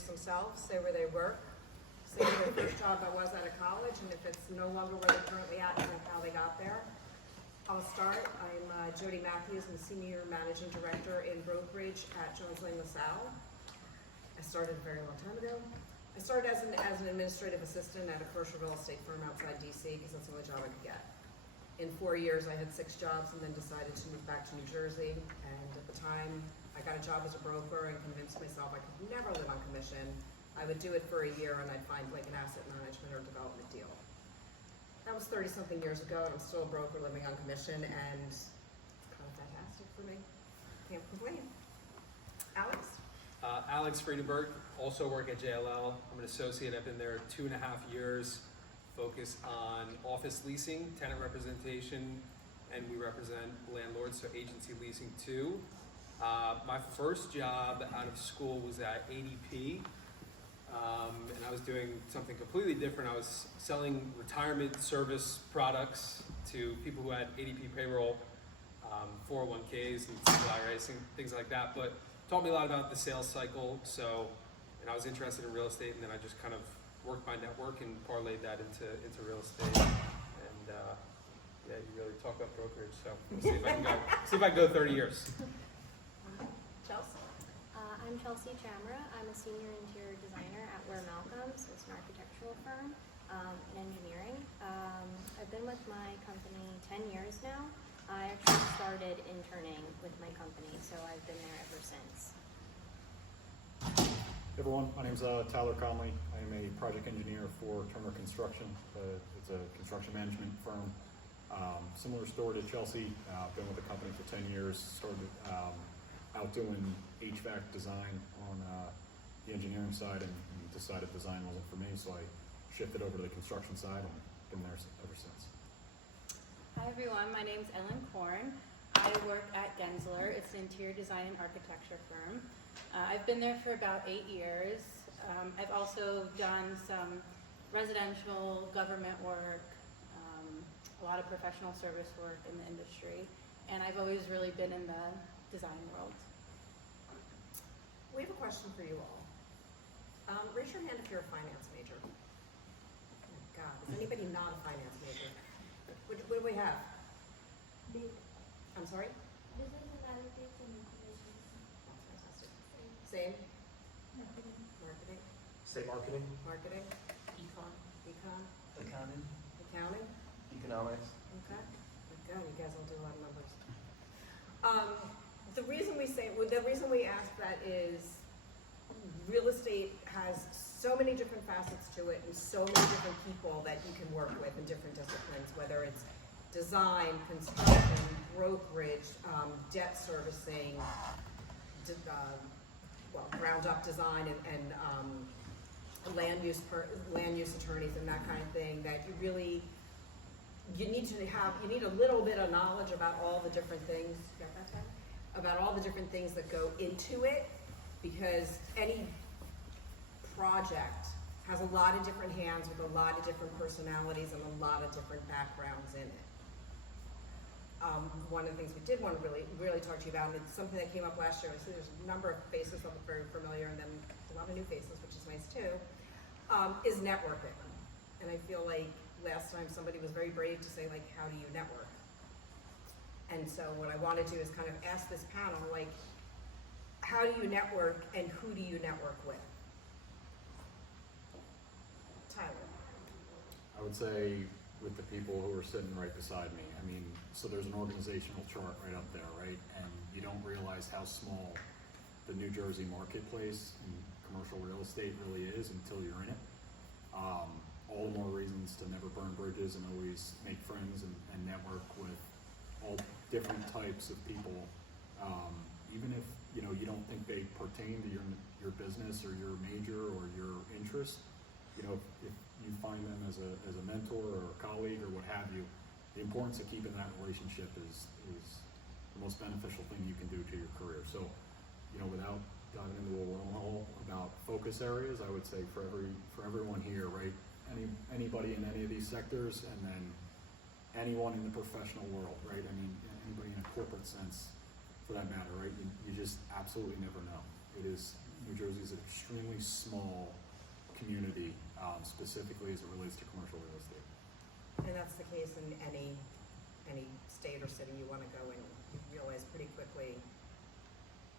introduce themselves, say where they work, say what their first job was out of college, and if it's no longer where they're currently at, and how they got there. I'll start. I'm Jody Matthews. I'm the Senior Managing Director in Brokerage at Jones Lang LaSalle. I started a very long time ago. I started as an administrative assistant at a commercial real estate firm outside DC because that's the only job I could get. In 4 years, I had 6 jobs and then decided to move back to New Jersey. And at the time, I got a job as a broker and convinced myself I could never live on commission. I would do it for a year and I'd find like an asset management or development deal. That was 30-something years ago, and I'm still a broker living on commission, and it's kind of fantastic for me. Can't complain. Alex? Alex Friedenberg, also work at JLL. I'm an associate. I've been there 2.5 years. Focus on office leasing, tenant representation, and we represent landlords, so agency leasing too. My first job out of school was at ADP, and I was doing something completely different. I was selling retirement service products to people who had ADP payroll, 401ks and IRAs and things like that, but taught me a lot about the sales cycle. And I was interested in real estate, and then I just kind of worked my network and parlayed that into real estate. And yeah, you really talk about brokerage. So we'll see if I can go 30 years. Chelsea? I'm Chelsea Chamra. I'm a senior interior designer at Ware Malcolm's. It's an architectural firm in engineering. I've been with my company 10 years now. I actually started interning with my company, so I've been there ever since. Hey everyone, my name is Tyler Conley. I am a project engineer for Turner Construction. It's a construction management firm. Similar story to Chelsea. Been with the company for 10 years. Started out doing HVAC design on the engineering side and decided design wasn't for me, so I shifted over to the construction side and been there ever since. Hi everyone, my name is Ellen Korn. I work at Gensler. It's an interior design and architecture firm. I've been there for about 8 years. I've also done some residential government work, a lot of professional service work in the industry, and I've always really been in the design world. We have a question for you all. Raise your hand if you're a finance major. Oh my God, is anybody not a finance major? What do we have? I'm sorry? Business analytics and information. That's fantastic. Same? Marketing. Marketing? Say marketing, Marketing? econ, Econ? accounting, Accounting? economics. Okay. Good, you guys all do a lot of numbers. The reason we ask that is real estate has so many different facets to it and so many different people that you can work with in different disciplines, whether it's design, construction, brokerage, debt servicing, ground up design and land use attorneys and that kind of thing, that you need a little bit of knowledge about all the different things, that go into it, because any project has a lot of different hands with a lot of different personalities and a lot of different backgrounds in it. One of the things we did want to really talk to you about, and it's something that came up last year, so there's a number of faces that look very familiar, and then a lot of new faces, which is nice too, is networking. And I feel like last time somebody was very brave to say, like, how do you network? And so what I want to do is kind of ask this panel, like, how do you network and who do you network with? Tyler. I would say with the people who are sitting right beside me. I mean, so there's an organizational chart right up there, right? And you don't realize how small the New Jersey marketplace in commercial real estate really is until you're in it. All the more reasons to never burn bridges and always make friends and network with all different types of people, even if you don't think they pertain to your business or your major or your interest. If you find them as a mentor or a colleague or what have you, the importance of keeping that relationship is the most beneficial thing you can do to your career. So, without diving into a wormhole about focus areas, I would say for everyone here, right? Anybody in any of these sectors, and then anyone in the professional world, right? I mean, anybody in a corporate sense, for that matter, right? You just absolutely never know. New Jersey is an extremely small community, specifically as it relates to commercial real estate. And that's the case in any state or city you wanna go in. You realize pretty quickly,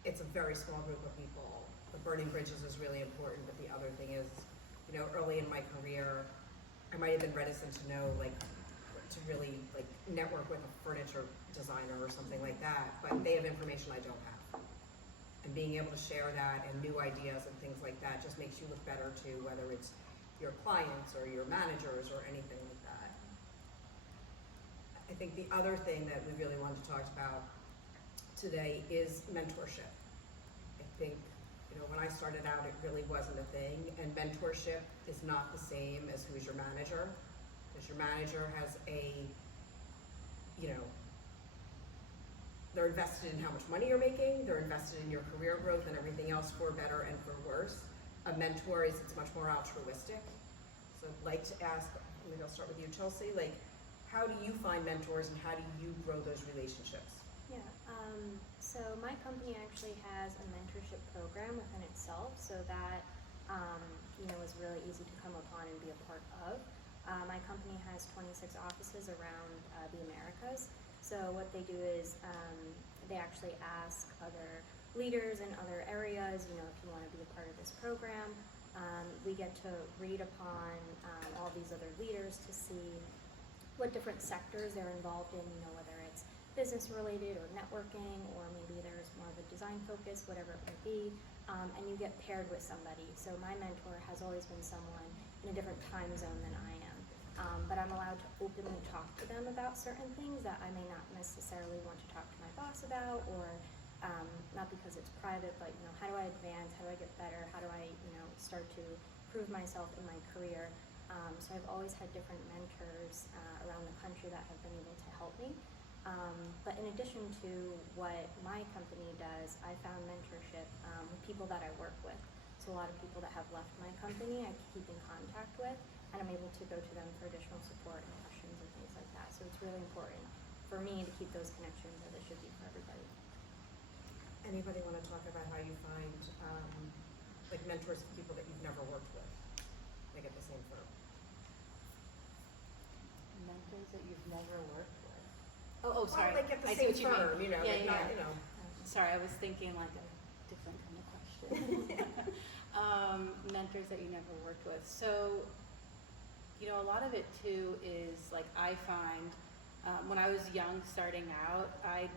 it's a very small group of people. The burning bridges is really important, but the other thing is, you know, early in my career, I might have been reticent to know, like, to really, like, network with a furniture designer or something like that, but they have information I don't have. And being able to share that and new ideas and things like that just makes you look better too, whether it's your clients or your managers or anything like that. I think the other thing that we really wanted to talk about today is mentorship. I think, you know, when I started out, it really wasn't a thing, and mentorship is not the same as who's your manager. Because your manager has a, you know, they're invested in how much money you're making, they're invested in your career growth and everything else, for better and for worse. A mentor is, it's much more altruistic. So I'd like to ask, maybe I'll start with you, Chelsea, like, how do you find mentors and how do you grow those relationships? Yeah, so my company actually has a mentorship program within itself, so that, you know, is really easy to come upon and be a part of. My company has 26 offices around the Americas. So what they do is they actually ask other leaders in other areas, you know, if you want to be a part of this program. We get to read upon all these other leaders to see what different sectors they're involved in, you know, whether it's business related or networking, or maybe there's more of a design focus, whatever it may be, and you get paired with somebody. So my mentor has always been someone in a different time zone than I am. But I'm allowed to openly talk to them about certain things that I may not necessarily want to talk to my boss about, or not because it's private, but, you know, how do I advance, how do I get better, how do I, you know, start to prove myself in my career. So I've always had different mentors around the country that have been able to help me. But in addition to what my company does, I found mentorship with people that I work with. So a lot of people that have left my company I keep in contact with, and I'm able to go to them for additional support and questions and things like that. So it's really important for me to keep those connections, as it should be for everybody. Anybody want to talk about how you find, like, mentors of people that you've never worked with, like at the same firm? Mentors that you've never worked with. Oh, sorry. Well, like at the I see same what you mean. firm, you know, Yeah, like yeah, not, yeah. you know. Sorry, I was thinking like a different kind of question. Mentors that you never worked with. So, you know, a lot of it too is, like, I find when I was young starting out, I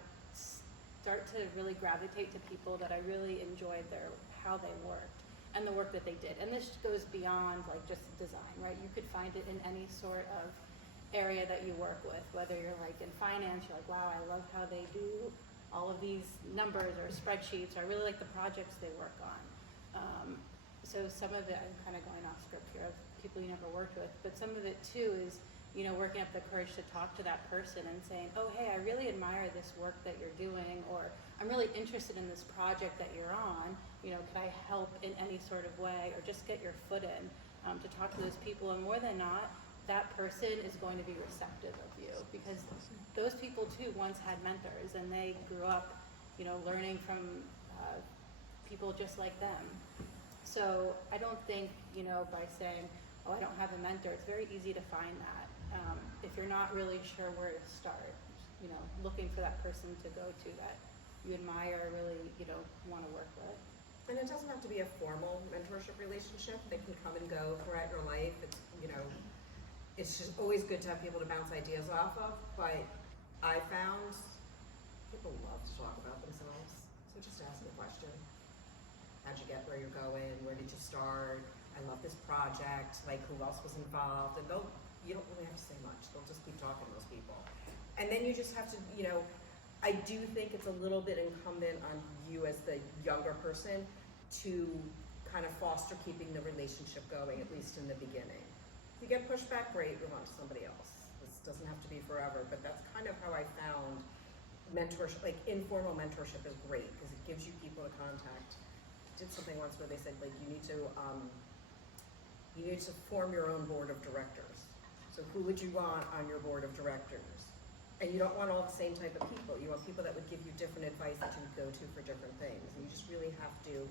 start to really gravitate to people that I really enjoyed how they worked and the work that they did. And this goes beyond like just design, right? You could find it in any sort of area that you work with, whether you're like in finance, you're like, wow, I love how they do all of these numbers or spreadsheets, or I really like the projects they work on. So some of it, I'm kind of going off script here, of people you never worked with, but some of it too is, you know, working up the courage to talk to that person and saying, oh, hey, I really admire this work that you're doing, or I'm really interested in this project that you're on, you know, could I help in any sort of way, or just get your foot in, to talk to those people. And more than not, that person is going to be receptive of you, because those people too once had mentors, and they grew up, you know, learning from people just like them. So I don't think, you know, by saying, oh, I don't have a mentor, it's very easy to find that. If you're not really sure where to start, you know, looking for that person to go to that you admire, really, you know, want to work with. And it doesn't have to be a formal mentorship relationship. They can come and go throughout your life. It's, you know, it's just always good to have people to bounce ideas off of, but I found people love to talk about themselves. So just ask a question. How'd you get where you're going? Where did you start? I love this project. Like, who else was involved? And you don't really have to say much. They'll just keep talking to those people. And then you just have to, you know, I do think it's a little bit incumbent on you as the younger person to kind of foster keeping the relationship going, at least in the beginning. If you get pushed back, great, move on to somebody else. This doesn't have to be forever, but that's kind of how I found mentorship, like informal mentorship is great because it gives you people to contact. I did something once where they said, like, you need to form your own board of directors. So who would you want on your board of directors? And you don't want all the same type of people. You want people that would give you different advice that you would go to for different things. And you just really have to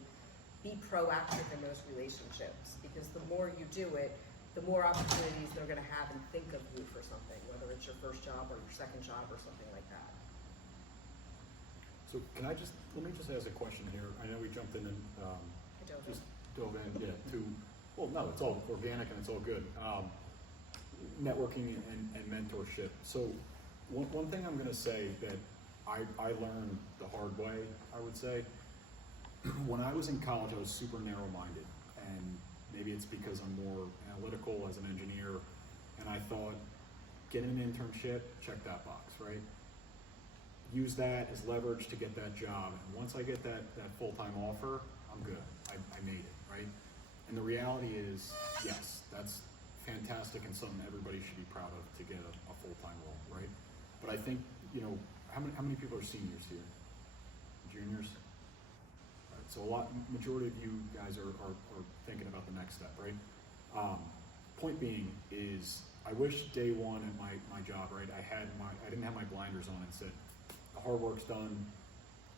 be proactive in those relationships. partnerships, because the more you do it, the more opportunities they're gonna have and think of you for something, whether it's your first job or your second job or something like that. So let me just ask a question here. I know we jumped in and, I don't just dove in, well, no, it's all organic and it's all good. Networking and mentorship. So one thing I'm gonna say that I learned the hard way, I would say, when I was in college, I was super narrow-minded, and maybe it's because I'm more analytical as an engineer, and I thought, get an internship, check that box, right? Use that as leverage to get that job, and once I get that full-time offer, I'm good. I made it, right? And the reality is, yes, that's fantastic and something everybody should be proud of to get a full-time role, right? But I think, how many people are seniors here? Juniors? Right, so majority of you guys are thinking about the next step, right? Point being is, I wish day one at my job, right, I didn't have my blinders on and said, the hard work's done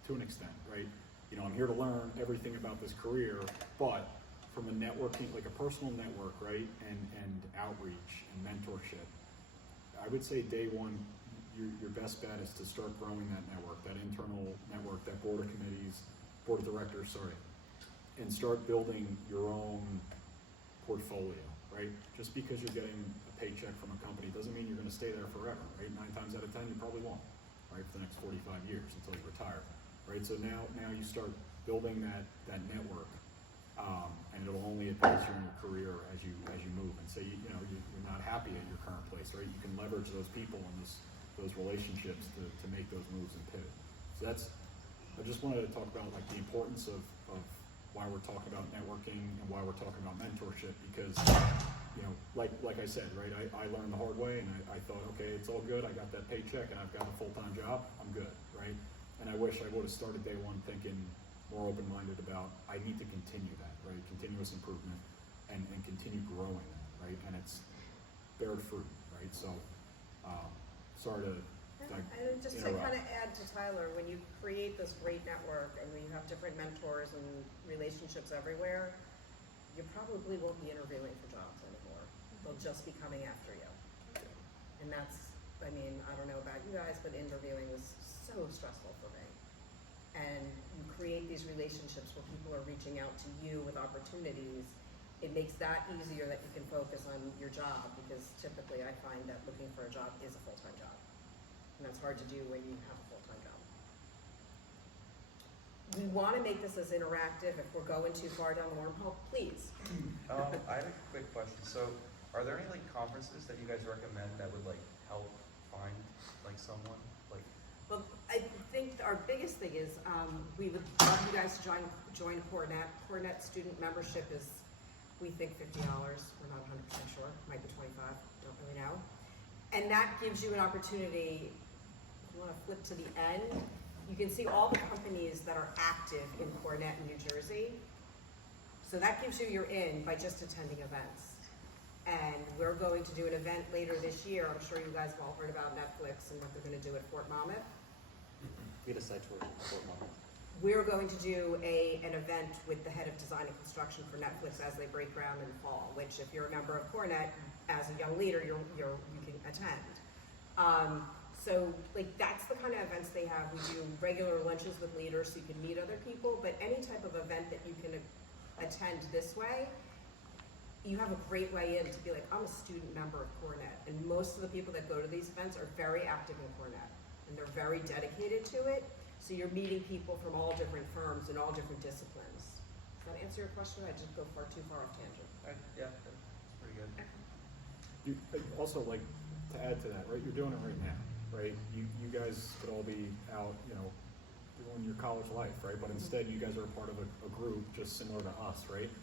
to an extent, right? I'm here to learn everything about this career, but from a networking, like a personal network, right, and outreach and mentorship, I would say day one, your best bet is to start growing that network, that internal network, that board of directors, and start building your own portfolio, right? Just because you're getting a paycheck from a company doesn't mean you're gonna stay there forever, right? 9 times out of 10, you probably won't, right, for the next 45 years until you retire, right? So now you start building that network, and it'll only advance you in your career as you move. And say you're not happy at your current place, right? You can leverage those people and those relationships to make those moves and pivot. So I just wanted to talk about like the importance of why we're talking about networking and why we're talking about mentorship, because like I said, right, I learned the hard way, and I thought, okay, it's all good, I got that paycheck and I've got a full-time job, I'm good, right? And I wish I would have started day one thinking more open-minded about, I need to continue that, right? Continuous improvement and continue growing that, right? And it's bear fruit, right? So, sorry to And just to interrupt. kind of add to Tyler, when you create this great network and when you have different mentors and relationships everywhere, you probably won't be interviewing for jobs anymore. They'll just be coming after you. And that's, I don't know about you guys, but interviewing was so stressful for me. And you create these relationships where people are reaching out to you with opportunities. It makes that easier that you can focus on your job, because typically I find that looking for a job is a full-time job. And that's hard to do when you have a full-time job. We want to make this as interactive. If we're going too far down the wormhole, please. I have a quick question. So, are there any conferences that you guys recommend that would help find someone? Well, I think our biggest thing is we would love you guys to join Corenet. Corenet student membership is, we think, $50. We're not 100% sure. Might be 25. Don't really know. And that gives you an opportunity. If you want to flip to the end, you can see all the companies that are active in Corenet in New Jersey. So that gives you your in by just attending events. And we're going to do an event later this year. I'm sure you guys have all heard about Netflix and what they're going to do at Fort Monmouth. Get a site tour of Fort Monmouth. We're going to do an event with the head of design and construction for Netflix as they break ground in the fall, which if you're a member of Corenet, as a young leader, you can attend. So that's the kind of events they have. We do regular lunches with leaders so you can meet other people, but any type of event that you can attend this way, you have a great way in to be like, I'm a student member of Corenet. And most of the people that go to these events are very active in Corenet, and they're very dedicated to it. So you're meeting people from all different firms and all different disciplines. Does that answer your question? I just go too far off tangent. Yeah, that's pretty good. Also, to add to that, right? You're doing it right now, right? You guys could all be out, doing your college life, right? But instead, you guys are a part of a group just similar to us, right?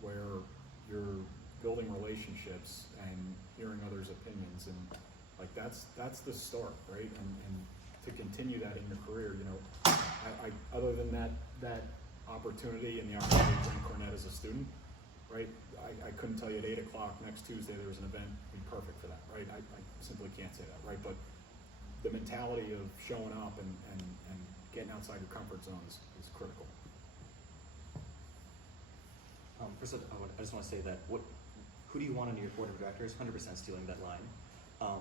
Where you're building relationships and hearing others' opinions, and that's the start, right? And to continue that in your career, I other than that opportunity and the opportunity to join Corenet as a student, right? I couldn't tell you at 8 o'clock next Tuesday there was an event would be perfect for that, right? I simply can't say that, right? But the mentality of showing up and getting outside your comfort zone is critical. first, I just want to say that who do you want on your board of directors? 100% stealing that line.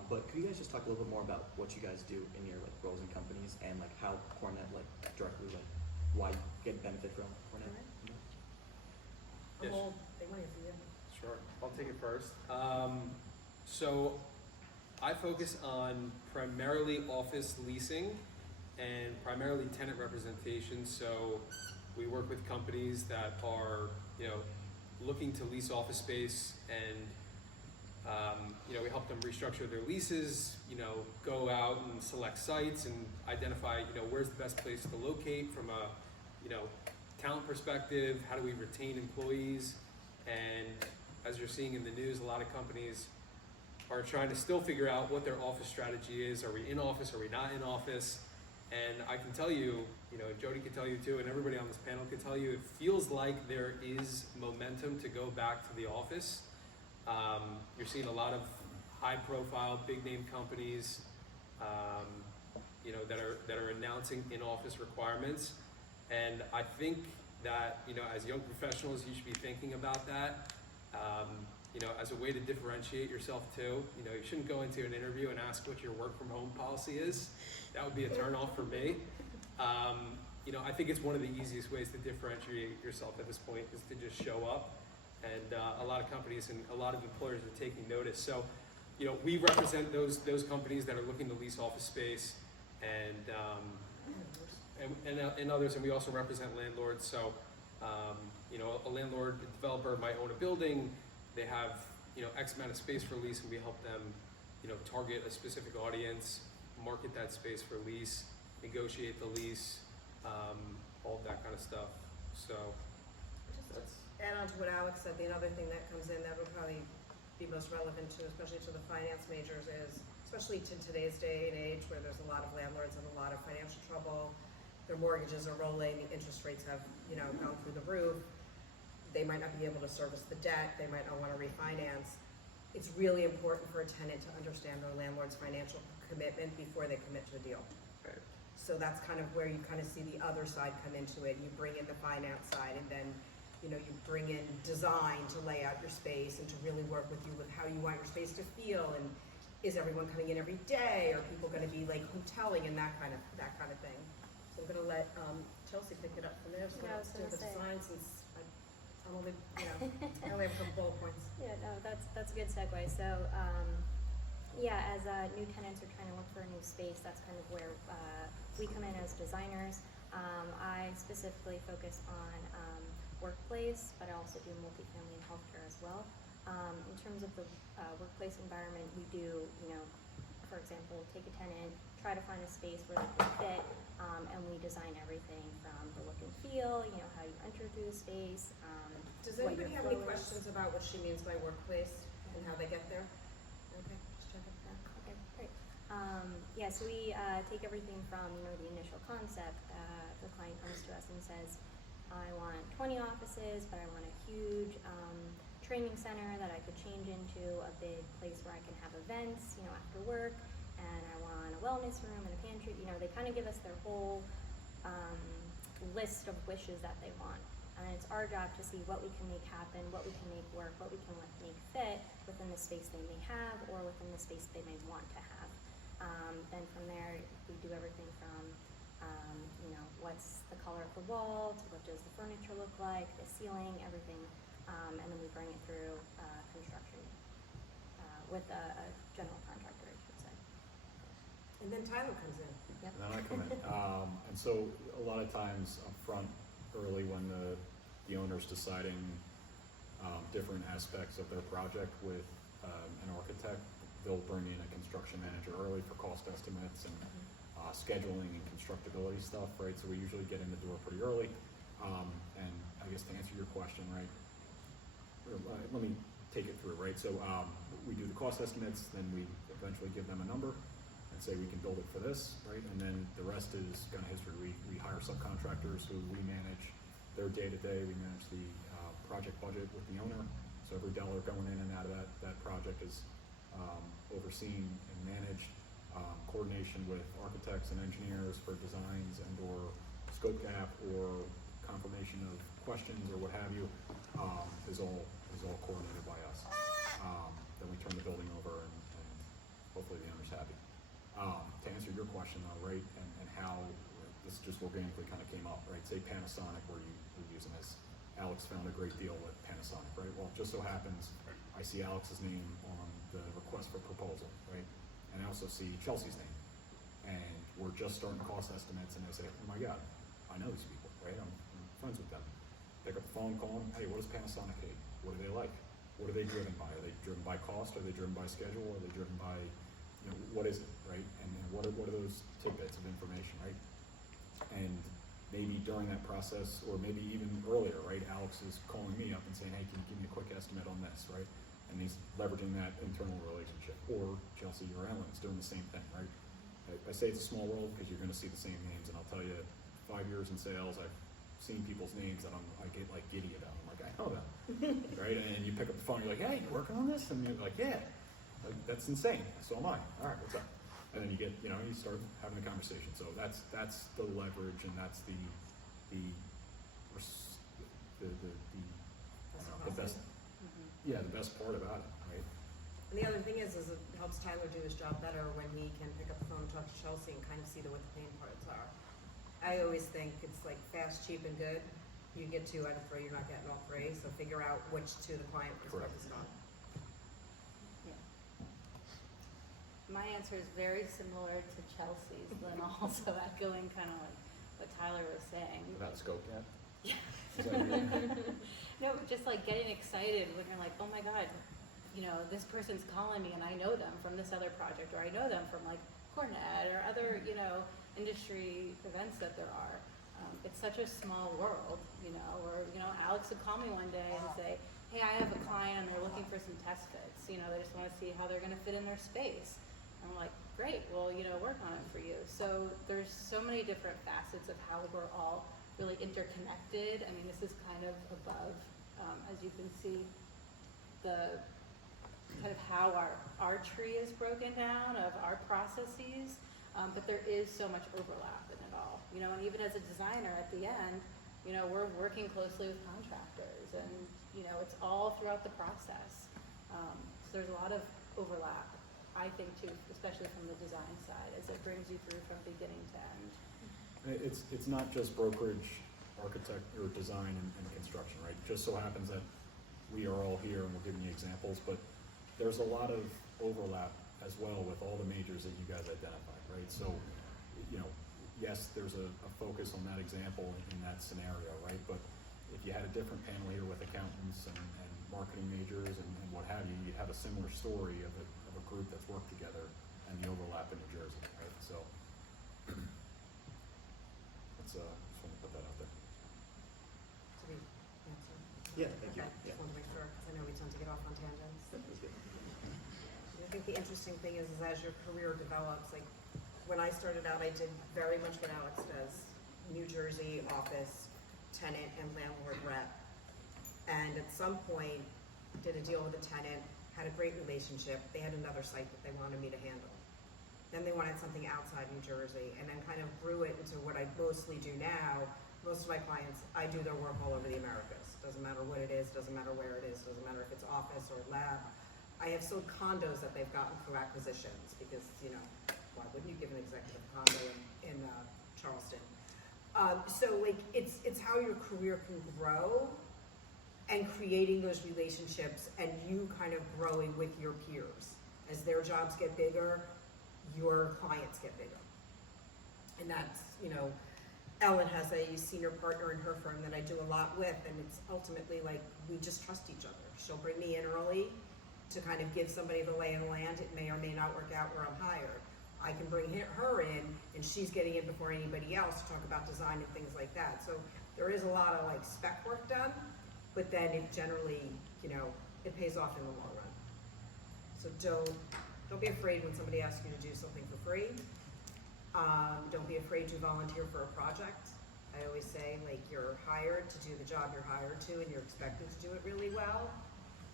But could you guys just talk a little bit more about what you guys do in your like roles and companies and like how Corenet like directly like why you get benefit from Corenet? Yes. Well, they want to see you. Sure, I'll take it first. So I focus on primarily office leasing and primarily tenant representation. So we work with companies that are, looking to lease office space, and we help them restructure their leases, go out and select sites and identify, where's the best place to locate from a, talent perspective, how do we retain employees? And as you're seeing in the news, a lot of companies are trying to still figure out what their office strategy is. Are we in office? Are we not in office? And I can tell you, Jody can tell you too, and everybody on this panel can tell you, it feels like there is momentum to go back to the office. You're seeing a lot of high-profile, big-name companies, that are announcing in-office requirements. And I think that, as young professionals, you should be thinking about that, as a way to differentiate yourself too. You shouldn't go into an interview and ask what your work-from-home policy is. That would be a turn-off for me. I think it's one of the easiest ways to differentiate yourself at this point is to just show up. And a lot of companies and a lot of employers are taking notice. So, we represent those companies that are looking to lease office space and others, and we also represent landlords. So, a landlord, a developer might own a building. They have, X amount of space for lease, and we help them, target a specific audience, market that space for lease, negotiate the lease, all of that kind of stuff. So that's. Add on to what Alex said, the other thing that comes in that would probably be most relevant to, especially to the finance majors, is, especially to today's day and age where there's a lot of landlords in a lot of financial trouble, their mortgages are rolling, the interest rates have, gone through the roof, they might not be able to service the debt, they might not want to refinance. It's really important for a tenant to understand their landlord's financial commitment before they commit to a deal. Right. So that's kind of where you kind of see the other side come into it. You bring in the finance side, and then you bring in design to lay out your space and to really work with you with how you want your space to feel, and is everyone coming in every day? Are people going to be like hoteling and that kind of thing? So I'm going to let Chelsea pick it up from there. So Yeah, I let's was do the gonna say. design since I only have a couple bullet points. Yeah, no, that's a good segue. So, as new tenants are trying to look for a new space, that's kind of where we come in as designers. I specifically focus on workplace, but I also do multifamily and healthcare as well. In terms of the workplace environment, we do, for example, take a tenant, try to find a space where they can fit, and we design everything from the look and feel, how you enter through the space. Does what anybody your have any flow is. questions about what she means by workplace and how they get there? Okay, just check it. Okay, great. So we take everything from, the initial concept. The client comes to us and says, I want 20 offices, but I want a huge training center that I could change into a big place where I can have events, after work, and I want a wellness room and a pantry. They kind of give us their whole list of wishes that they want. And it's our job to see what we can make happen, what we can make work, what we can make fit within the space they may have or within the space they may want to have. Then from there, we do everything from what's the color of the wall, to what does the furniture look like, the ceiling, everything, and then we bring it through construction with a general contractor, I should say. And then Tyler comes in. Yep. And then I come in. And so a lot of times up front, early when the owner's deciding different aspects of their project with an architect, they'll bring in a construction manager early for cost estimates and scheduling and constructability stuff, right? So we usually get in the door pretty early. And I guess to answer your question, right, let me take it through, right? So we do the cost estimates, then we eventually give them a number and say we can build it for this, right? And then the rest is kind of history. We hire subcontractors who we manage their day-to-day. We manage the project budget with the owner. So every dollar going in and out of that project is overseen and managed. Coordination with architects and engineers for designs and or scope gap or confirmation of questions or what have you, is all coordinated by us. Then we turn the building over and hopefully the owner's happy. To answer your question though, right, and how this just organically kind of came up, right? Say Panasonic, where we use them as Alex found a great deal with Panasonic, right? Well, it just so happens I see Alex's name on the request for proposal, right? And I also see Chelsea's name. And we're just starting cost estimates, and I say, oh my God, I know these people, right? I'm friends with them. Pick up the phone, call them, hey, what does Panasonic hate? What do they like? What are they driven by? Are they driven by cost? Are they driven by schedule? Are they driven by, what is it, right? And what are those tidbits of information, right? And maybe during that process, or maybe even earlier, right, Alex is calling me up and saying, hey, can you give me a quick estimate on this, right? And he's leveraging that internal relationship. Or Chelsea or Ellen's doing the same thing, right? I say it's a small world because you're going to see the same names, and I'll tell you, 5 years in sales, I've seen people's names that I get like giddy about. I'm like, I know them, right? And you pick up the phone, you're like, hey, you working on this? And you're like, yeah, like, that's insane. So am I. All right, what's up? And then you get, you start having a conversation. So that's the leverage, and that's the best, yeah, the best part about it, right? And the other thing is it helps Tyler do his job better when he can pick up the phone and talk to Chelsea and kind of see what the pain parts are. I always think it's like fast, cheap, and good. You get 2 out of 3, you're not getting all 3, so figure out which 2 the client is Correct. focused on. Yeah. My answer is very similar to Chelsea's, then also echoing kind of like what Tyler was saying. Without scope yet? Yeah. Is that your No, just like getting excited when you're like, oh my God, this person's calling me and I know them from this other project, or I know them from like Corenet or other, industry events that there are. It's such a small world, where, Alex would call me one day and say, hey, I have a client and they're looking for some test fits. They just want to see how they're going to fit in their space. And I'm like, great, well, work on it for you. So there's so many different facets of how we're all really interconnected. I mean, this is kind of above, as you can see, the kind of how our tree is broken down of our processes, but there is so much overlap in it all. And even as a designer at the end, we're working closely with contractors, and it's all throughout the process. So there's a lot of overlap, I think, too, especially from the design side, as it brings you through from beginning to end. It's not just brokerage, architect, or design and construction, right? It just so happens that we are all here and we're giving you examples, but there's a lot of overlap as well with all the majors that you guys identified, right? So, yes, there's a focus on that example in that scenario, right? But if you had a different panel here with accountants and marketing majors and what have you, you'd have a similar story of a group that's worked together and the overlap in New Jersey, right? So, let's just want to put that out there. To be answered. Yeah, thank you. Okay, Yeah. just wanted to make sure, because I know we tend to get off on tangents. That was good. I think the interesting thing is as your career develops, like when I started out, I did very much what Alex does, New Jersey office, tenant, and landlord rep. And at some point, did a deal with a tenant, had a great relationship. They had another site that they wanted me to handle. Then they wanted something outside New Jersey, and then kind of grew it into what I mostly do now. Most of my clients, I do their work all over the Americas. Doesn't matter what it is, doesn't matter where it is, doesn't matter if it's office or lab. I have sold condos that they've gotten through acquisitions because, why wouldn't you give an executive condo in Charleston? So like it's how your career can grow and creating those relationships and you kind of growing with your peers. As their jobs get bigger, your clients get bigger. And that's, Ellen has a senior partner in her firm that I do a lot with, and it's ultimately like we just trust each other. She'll bring me in early to kind of give somebody the lay of the land. It may or may not work out where I'm hired. I can bring her in, and she's getting in before anybody else to talk about design and things like that. So there is a lot of like spec work done, but then it generally, it pays off in the long run. So don't be afraid when somebody asks you to do something for free. Don't be afraid to volunteer for a project. I always say, like, you're hired to do the job you're hired to, and you're expected to do it really well.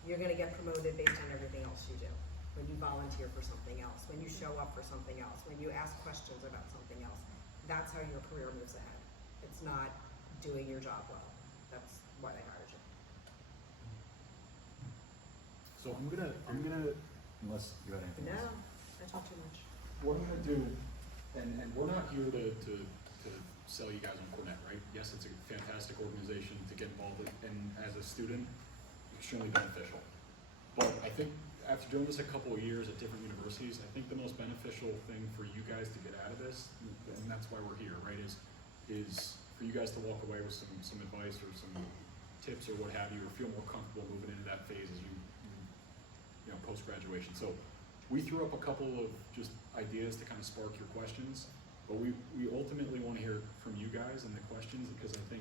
You're going to get promoted based on everything else you do. When you volunteer for something else, when you show up for something else, when you ask questions about something else, that's how your career moves ahead. It's not doing your job well. That's why they hired you. So I'm gonna, unless you had anything No, else. I talk too much. What I'm gonna do, and we're not here to sell you guys on Corenet, right? Yes, it's a fantastic organization to get involved with, and as a student, extremely beneficial. But I think after doing this a couple of years at different universities, I think the most beneficial thing for you guys to get out of this, and that's why we're here, right, is for you guys to walk away with some advice or some tips or what have you, or feel more comfortable moving into that phase as you post-graduation. So we threw up a couple of just ideas to kind of spark your questions, but we ultimately want to hear from you guys and the questions, because I think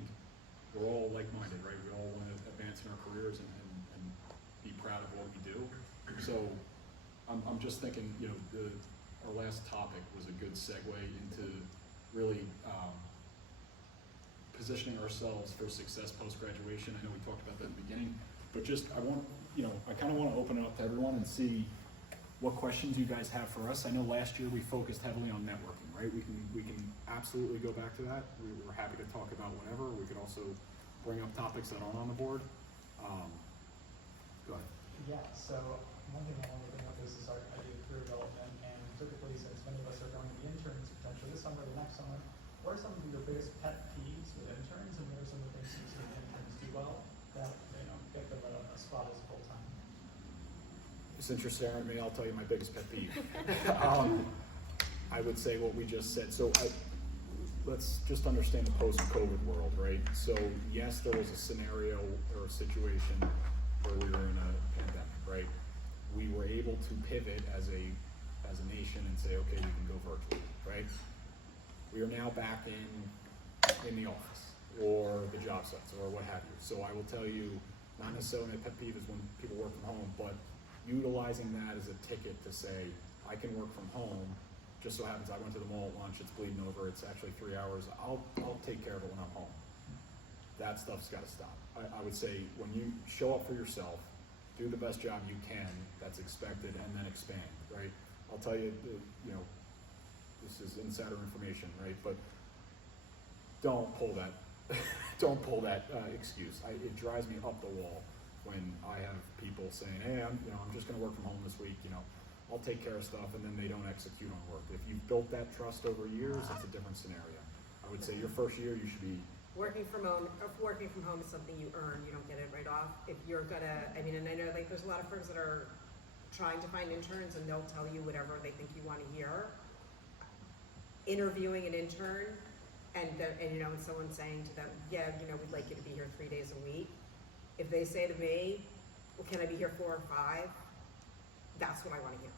we're all like-minded, right? We all want to advance in our careers and be proud of what we do. So I'm just thinking, our last topic was a good segue into really positioning ourselves for success post-graduation. I know we talked about that in the beginning, but just I kind of want to open it up to everyone and see what questions you guys have for us. I know last year we focused heavily on networking, right? We can absolutely go back to that. We're happy to talk about whatever. We could also bring up topics that aren't on the board. Go ahead. Yeah, so one thing I want to bring up is our idea of career development, and typically since many of us are going to be interns potentially this summer or the next summer, what are some of your biggest pet peeves with interns, and what are some of the things you see interns do well that get them a spot as a full-time? Since you're staring at me, I'll tell you my biggest pet peeve. I would say what we just said. So let's just understand the post-COVID world, right? So yes, there was a scenario or a situation where we were in a pandemic, right? We were able to pivot as a nation and say, okay, we can go virtual, right? We are now back in the office or the job sites or what have you. So I will tell you, not necessarily my pet peeve is when people work from home, but utilizing that as a ticket to say, I can work from home. Just so happens I went to the mall at lunch, it's bleeding over, it's actually 3 hours. I'll take care of it when I'm home. That stuff's gotta stop. I would say when you show up for yourself, do the best job you can that's expected, and then expand, right? I'll tell you, this is insider information, right? But don't pull that, excuse. It drives me up the wall when I have people saying, hey, I'm just gonna work from home this week, I'll take care of stuff, and then they don't execute on work. If you've built that trust over years, it's a different scenario. I would say your first year, you should be. Working from home is something you earn. You don't get it right off. If you're gonna, and I know there's a lot of firms that are trying to find interns, and they'll tell you whatever they think you want to hear. Interviewing an intern, and someone saying to them, yeah, we'd like you to be here 3 days a week. If they say to me, well, can I be here 4 or 5? That's what I want to hear.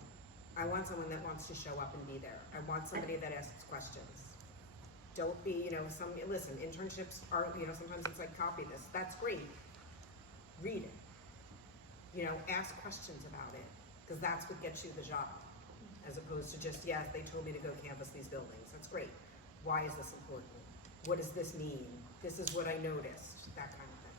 I want someone that wants to show up and be there. I want somebody that asks questions. Don't be, listen, internships are, sometimes it's like, copy this. That's great. Read it. Ask questions about it, because that's what gets you the job. As opposed to just, yes, they told me to go canvass these buildings. That's great. Why is this important? What does this mean? This is what I noticed. That kind of thing.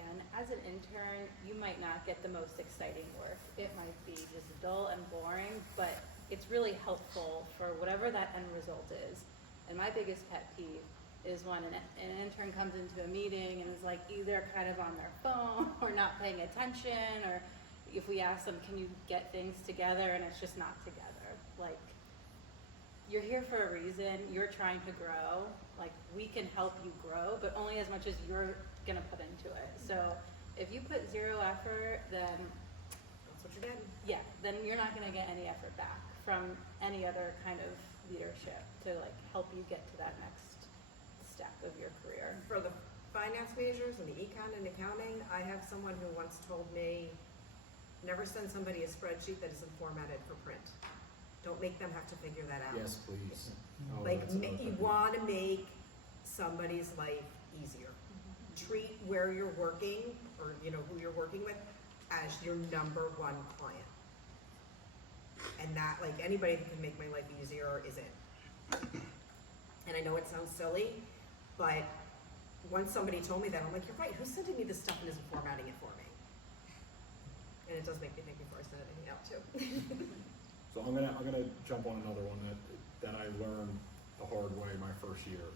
Yeah, and as an intern, you might not get the most exciting work. It might be just dull and boring, but it's really helpful for whatever that end result is. And my biggest pet peeve is when an intern comes into a meeting and is like either kind of on their phone or not paying attention, or if we ask them, can you get things together, and it's just not together. Like, you're here for a reason, you're trying to grow, like we can help you grow, but only as much as you're gonna put into it. So if you put zero effort, then That's what you're getting. yeah, then you're not gonna get any effort back from any other kind of leadership to help you get to that next step of your career. For the finance majors and the econ and accounting, I have someone who once told me, never send somebody a spreadsheet that isn't formatted for print. Don't make them have to figure that out. Yes, please. Oh, Like, that's another you thing. want to make somebody's life easier. Treat where you're working, or who you're working with, as your number one client. And that, anybody that can make my life easier is in. And I know it sounds silly, but once somebody told me that, I'm like, you're right, who's sending me this stuff and isn't formatting it for me? And it does make me think before I send anything out too. So I'm gonna jump on another one that I learned the hard way my first year.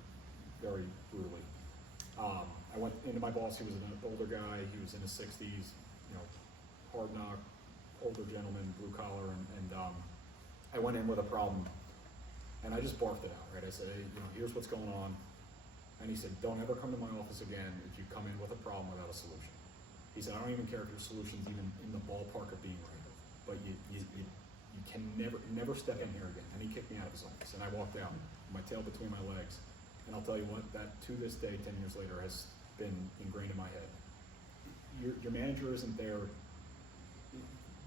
very brutally. I went into my boss, he was an older guy, he was in his 60s, you know, hard knock, older gentleman, blue collar, and I went in with a problem, and I just barfed it out, right? I said, hey, you know, here's what's going on. And he said, don't ever come to my office again if you come in with a problem without a solution. He said, I don't even care if your solution's even in the ballpark of being right, but you can never step in here again. And he kicked me out of his office, and I walked out, my tail between my legs. And I'll tell you what, that to this day, 10 years later, has been ingrained in my head. Your manager isn't there.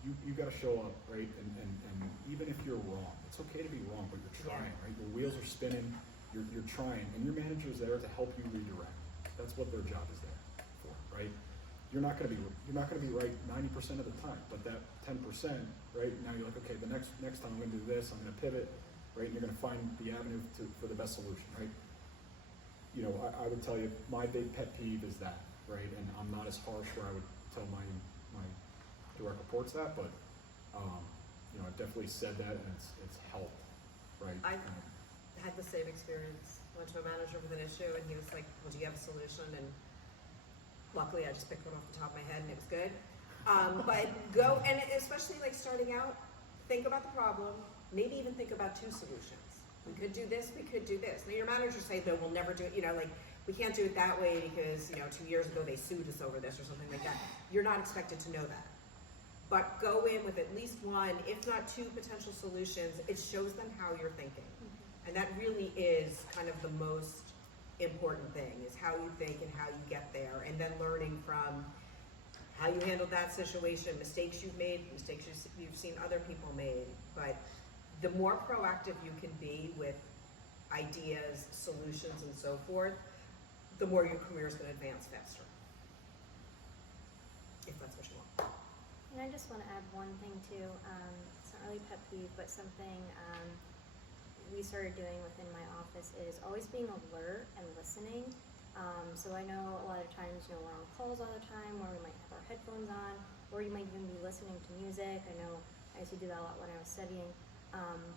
You got to show up, right? And even if you're wrong, it's okay to be wrong, but you're trying, right? Your wheels are spinning. You're trying, and your manager is there to help you redirect. That's what their job is there for, right? You're not going to be right 90% of the time, but that 10%, right? Now you're like, okay, the next time I'm going to do this. I'm going to pivot, right? And you're going to find the avenue for the best solution, right? You know, I would tell you my big pet peeve is that, right? And I'm not as harsh where I would tell my direct reports that, but you know, I've definitely said that, and it's helped, right? I had the same experience. Went to a manager with an issue, and he was like, well, do you have a solution? And luckily I just picked one off the top of my head, and it was good. But go, and especially like starting out, think about the problem, maybe even think about two solutions. We could do this, we could do this. Now your manager say, no, we'll never do it, you know, like, we can't do it that way because, you know, 2 years ago they sued us over this or something like that. You're not expected to know that. But go in with at least one, if not two potential solutions. It shows them how you're thinking. And that really is kind of the most important thing, is how you think and how you get there. And then learning from how you handled that situation, mistakes you've made, mistakes you've seen other people made. But the more proactive you can be with ideas, solutions, and so forth, the more your career is going to advance faster. If that's what you want. And I just want to add one thing too. It's not really pet peeve, but something we started doing within my office is always being alert and listening. So I know a lot of times, you know, we're on calls all the time, where we might have our headphones on, or you might even be listening to music. I know I used to do that a lot when I was studying.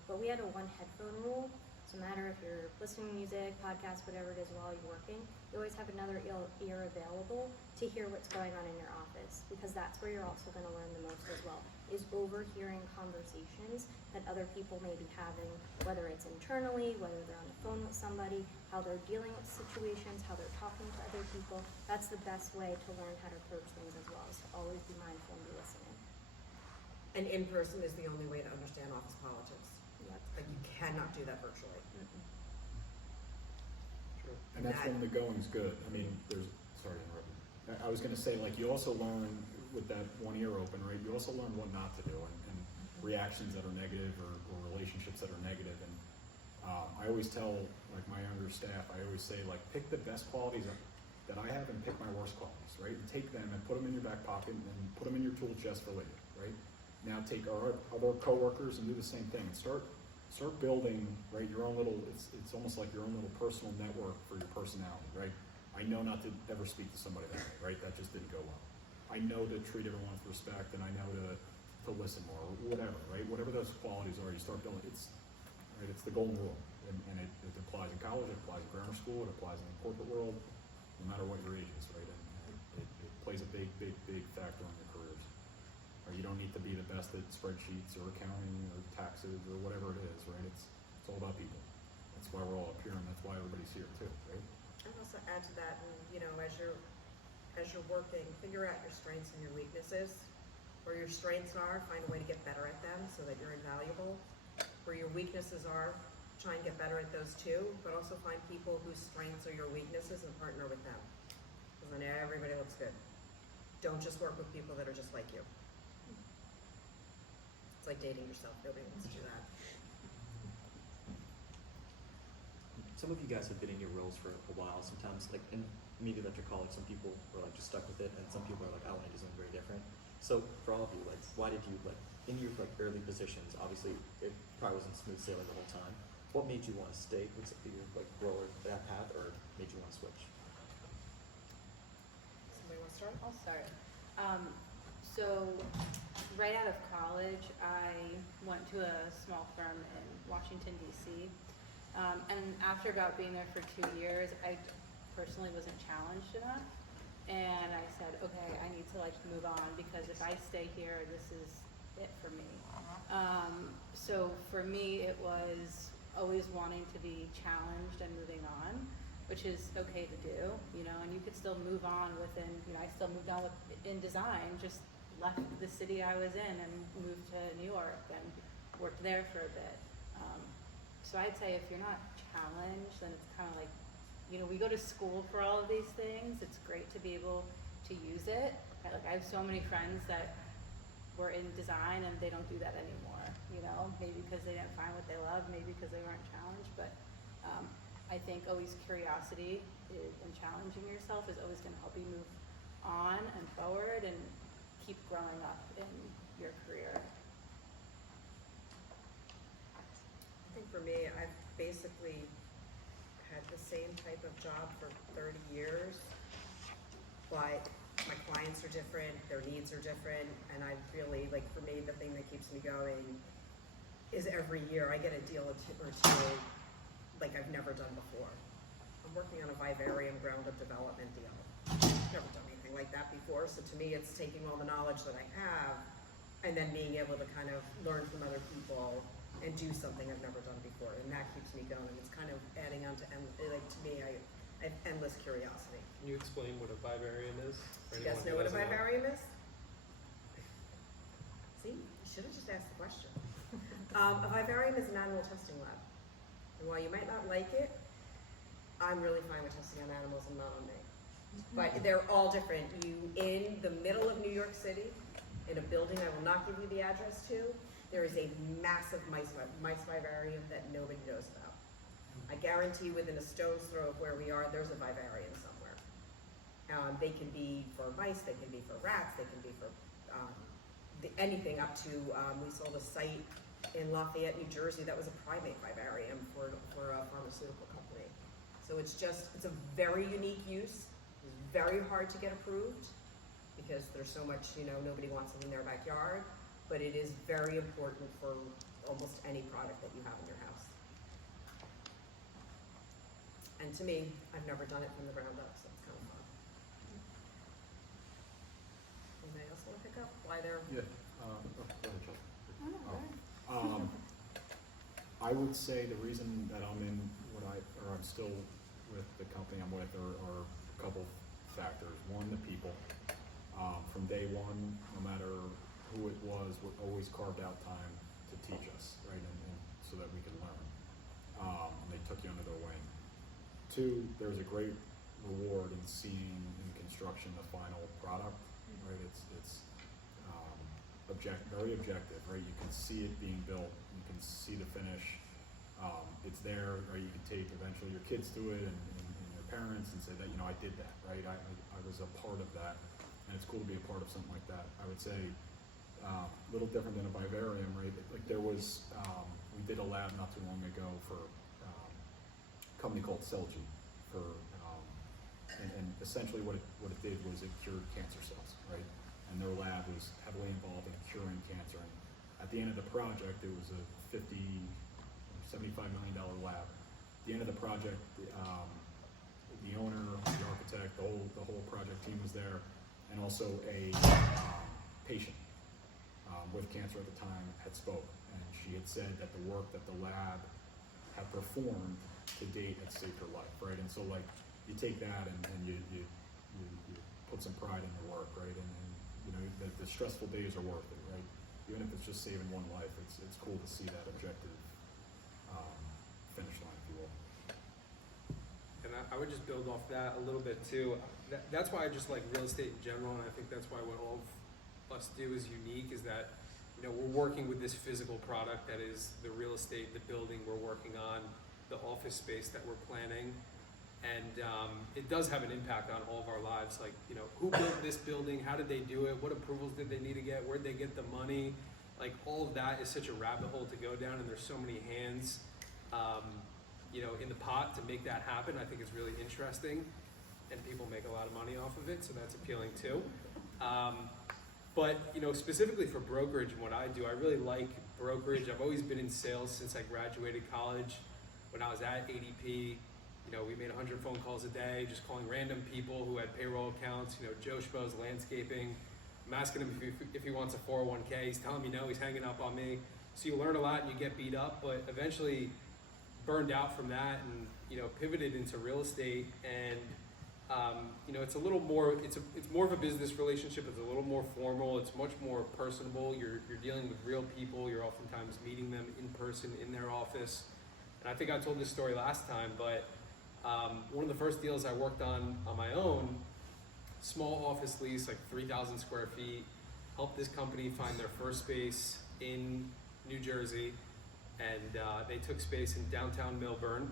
But we had a one headphone rule. So no matter if you're listening to music, podcast, whatever it is while you're working, you always have another ear available to hear what's going on in your office, because that's where you're also going to learn the most as well, is overhearing conversations that other people may be having, whether it's internally, whether they're on the phone with somebody, how they're dealing with situations, how they're talking to other people. That's the best way to learn how to approach things as well, is to always be mindful and be listening. And in person is the only way to understand office politics. Yep. Like, you cannot do that virtually. Sure. And that's when the going's good. I mean, sorry to interrupt you. I was gonna say, like, you also learn with that one ear open, right? You also learn what not to do, and reactions that are negative, or relationships that are negative. And I always tell, like, my younger staff, I always say, like, pick the best qualities that I have and pick my worst qualities, right? And take them and put them in your back pocket and put them in your tool chest for later, right? Now take our other coworkers and do the same thing. And start building, right, your own little, it's almost like your own little personal network for your personality, right? I know not to ever speak to somebody that way, right? That just didn't go well. I know to treat everyone with respect, and I know to listen more, or whatever, right? Whatever those qualities are, you start building. It's the golden rule, and it applies in college, it applies in grammar school, it applies in the corporate world, no matter what your age is, right? And it plays a big factor on your careers. Or you don't need to be the best at spreadsheets or accounting or taxes or whatever it is, right? It's all about people. That's why we're all up here, and that's why everybody's here too, right? I'd also add to that, and you know, as you're working, figure out your strengths and your weaknesses. Where your strengths are, find a way to get better at them so that you're invaluable. Where your weaknesses are, try and get better at those too, but also find people whose strengths are your weaknesses and partner with them. Because then everybody looks good. Don't just work with people that are just like you. It's like dating yourself. Nobody wants to do that. Some of you guys have been in your roles for a while. Sometimes, like in media lecture college, some people were like just stuck with it, and some people are like, I want to do something very different. So for all of you, like, why did you, like, in your like early positions, obviously it probably wasn't smooth sailing the whole time. What made you want to stay with your like role or that path, or made you want to switch? Somebody want to start? I'll start. So right out of college, I went to a small firm in Washington, D.C. And after about being there for 2 years, I personally wasn't challenged enough. And I said, okay, I need to like move on, because if I stay here, this is it for me. So for me, it was always wanting to be challenged and moving on, which is okay to do, you know, and you could still move on within, you know, I still moved on in design, just left the city I was in and moved to New York and worked there for a bit. So I'd say if you're not challenged, then it's kind of like, you know, we go to school for all of these things. It's great to be able to use it. I have so many friends that were in design and they don't do that anymore, you know, maybe because they didn't find what they love, maybe because they weren't challenged, but I think always curiosity and challenging yourself is always going to help you move on and forward and keep growing up in your career. I think for me, I've basically had the same type of job for 30 years, but my clients are different, their needs are different, and I really, like for me, the thing that keeps me going is every year I get a deal or two like I've never done before. I'm working on a vivarium ground up development deal. Never done anything like that before, so to me it's taking all the knowledge that I have and then being able to kind of learn from other people and do something I've never done before, and that keeps me going. It's kind of adding on to, like to me, I have endless curiosity. Can you explain what a vivarium is? Do you guys know what a vivarium is? See, you should have just asked the question. A vivarium is an animal testing lab. And while you might not like it, I'm really fine with testing on animals and not on me. But they're all different. You, in the middle of New York City, in a building I will not give you the address to, there is a massive mice vivarium that nobody knows about. I guarantee within a stone's throw of where we are, there's a vivarium somewhere. They can be for mice, they can be for rats, they can be for anything up to, we sold a site in Lafayette, New Jersey, that was a primate vivarium for a pharmaceutical company. So it's a very unique use. It's very hard to get approved because there's so much, you know, nobody wants them in their backyard, but it is very important for almost any product that you have in your house. And to me, I've never done it from the ground up, so it's kind of fun. Anybody else want to pick up why they're? Yeah. Go ahead, Chuck. I would say the reason that I'm in I'm still with the company I'm with are a couple factors. One, the people. From day one, no matter who it was, we always carved out time to teach us, right, and so that we could learn. And they took you under their wing. Two, there's a great reward in seeing in construction the final product, right? It's very objective, right? You can see it being built, you can see the finish. It's there, right? You can take eventually your kids to it and your parents and say that, you know, I did that, right? I was a part of that, and it's cool to be a part of something like that. I would say a little different than a vivarium, right? Like there was, we did a lab not too long ago for a company called Celgi and essentially what it did was it cured cancer cells, right? And their lab was heavily involved in curing cancer. And at the end of the project, it was a $75 million lab. At the end of the project, the owner, the architect, the whole project team was there, and also a patient with cancer at the time had spoke, and she had said that the work that the lab had performed to date had saved her life, right? And so like you take that and you put some pride in your work, right? And you know the stressful days are worth it, right? Even if it's just saving one life, it's cool to see that objective finish line, if you will. And I would just build off that a little bit too. That's why I just like real estate in general, and I think that's why what all of us do is unique, is that, you know, we're working with this physical product that is the real estate, the building we're working on, the office space that we're planning, and it does have an impact on all of our lives. Like, you know, who built this building, how did they do it, what approvals did they need to get, where'd they get the money, like all of that is such a rabbit hole to go down, and there's so many hands you know, in the pot to make that happen. I think it's really interesting, and people make a lot of money off of it, so that's appealing too. But you know, specifically for brokerage and what I do, I really like brokerage. I've always been in sales since I graduated college. when I was at ADP, you know, we made 100 phone calls a day, just calling random people who had payroll accounts, you know, Joe Schmo's landscaping. I'm asking him if he wants a 401k. He's telling me no, he's hanging up on me. So you learn a lot and you get beat up, but eventually burned out from that and, you know, pivoted into real estate. And, you know, it's a little more, it's more of a business relationship. It's a little more formal. It's much more personable. You're dealing with real people. You're oftentimes meeting them in person in their office. And I think I told this story last time, but one of the first deals I worked on my own, small office lease, like 3,000 square feet, helped this company find their first space in New Jersey, and they took space in downtown Millburn,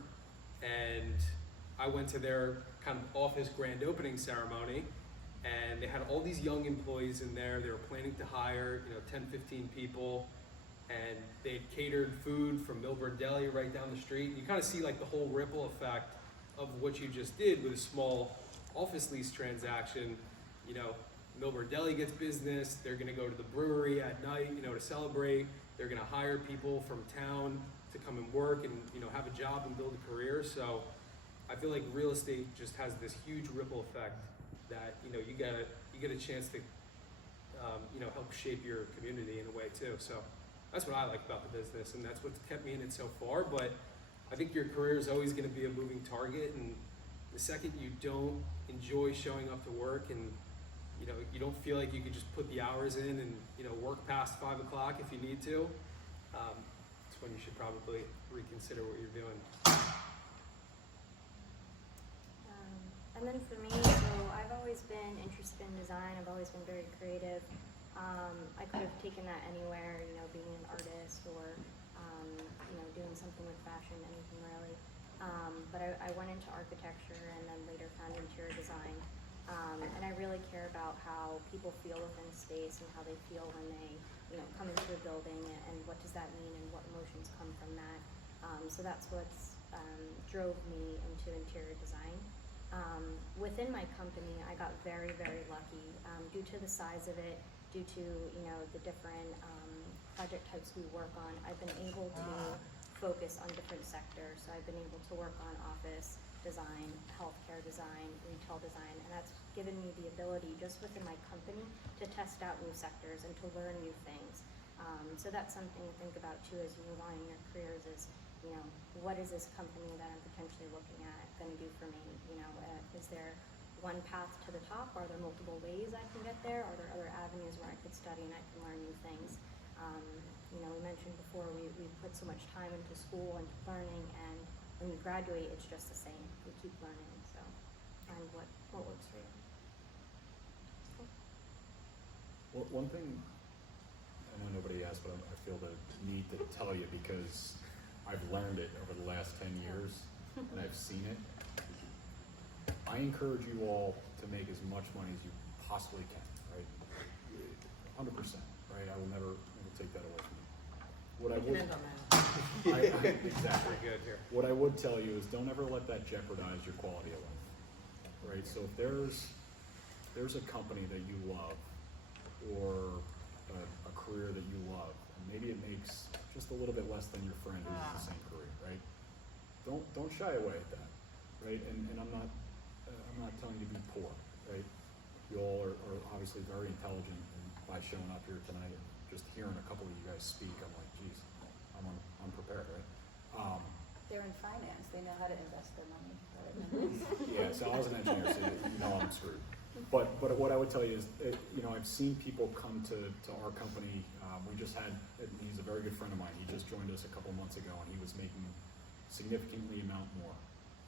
and I went to their kind of office grand opening ceremony, and they had all these young employees in there. They were planning to hire, you know, 10, 15 people, and they had catered food from Millburn Deli right down the street. You kind of see like the whole ripple effect of what you just did with a small office lease transaction. You know, Millburn Deli gets business. They're going to go to the brewery at night, you know, to celebrate. They're going to hire people from town to come and work and, you know, have a job and build a career. So I feel like real estate just has this huge ripple effect that, you know, you get a chance to, you know, help shape your community in a way too. So that's what I like about the business, and that's what's kept me in it so far. But I think your career is always going to be a moving target, and the second you don't enjoy showing up to work and, you know, you don't feel like you could just put the hours in and, you know, work past 5 o'clock if you need to, that's when you should probably reconsider what you're doing. And then for me, so I've always been interested in design. I've always been very creative. I could have taken that anywhere, you know, being an artist or, you know, doing something with fashion, anything really. But I went into architecture and then later found interior design. And I really care about how people feel within space and how they feel when they, you know, come into a building, and what does that mean and what emotions come from that. So that's what's drove me into interior design. Within my company, I got very, very lucky due to the size of it, due to, you know, the different project types we work on. I've been able to focus on different sectors. So I've been able to work on office design, healthcare design, retail design, and that's given me the ability just within my company to test out new sectors and to learn new things. So that's something to think about too as you move on in your careers is, you know, what is this company that I'm potentially looking at going to do for me? You know, is there one path to the top? Are there multiple ways I can get there? Are there other avenues where I could study and I can learn new things? You know, we mentioned before we put so much time into school and learning, and when you graduate, it's just the same. You keep learning, so find what works for you. Well, one thing, I know nobody asked, but I feel the need to tell you because I've learned it over the last 10 years and I've seen it. I encourage you all to make as much money as you possibly can, right? 100%, right? I will never take that away from you. What I would, End on that. exactly. Pretty good here. What I would tell you is don't ever let that jeopardize your quality of life, right? So if there's a company that you love or a career that you love, and maybe it makes just a little bit less than your friend who's in the same career, right? Don't shy away at that, right? And I'm not telling you to be poor, right? You all are obviously very intelligent, and by showing up here tonight and just hearing a couple of you guys speak, I'm like, geez, I'm unprepared, right? They're in finance, they know how to invest their money. Yeah, so I was an engineer, so you know I'm screwed. But what I would tell you is, you know, I've seen people come to our company. We just had, he's a very good friend of mine. He just joined us a couple months ago, and he was making significantly amount more.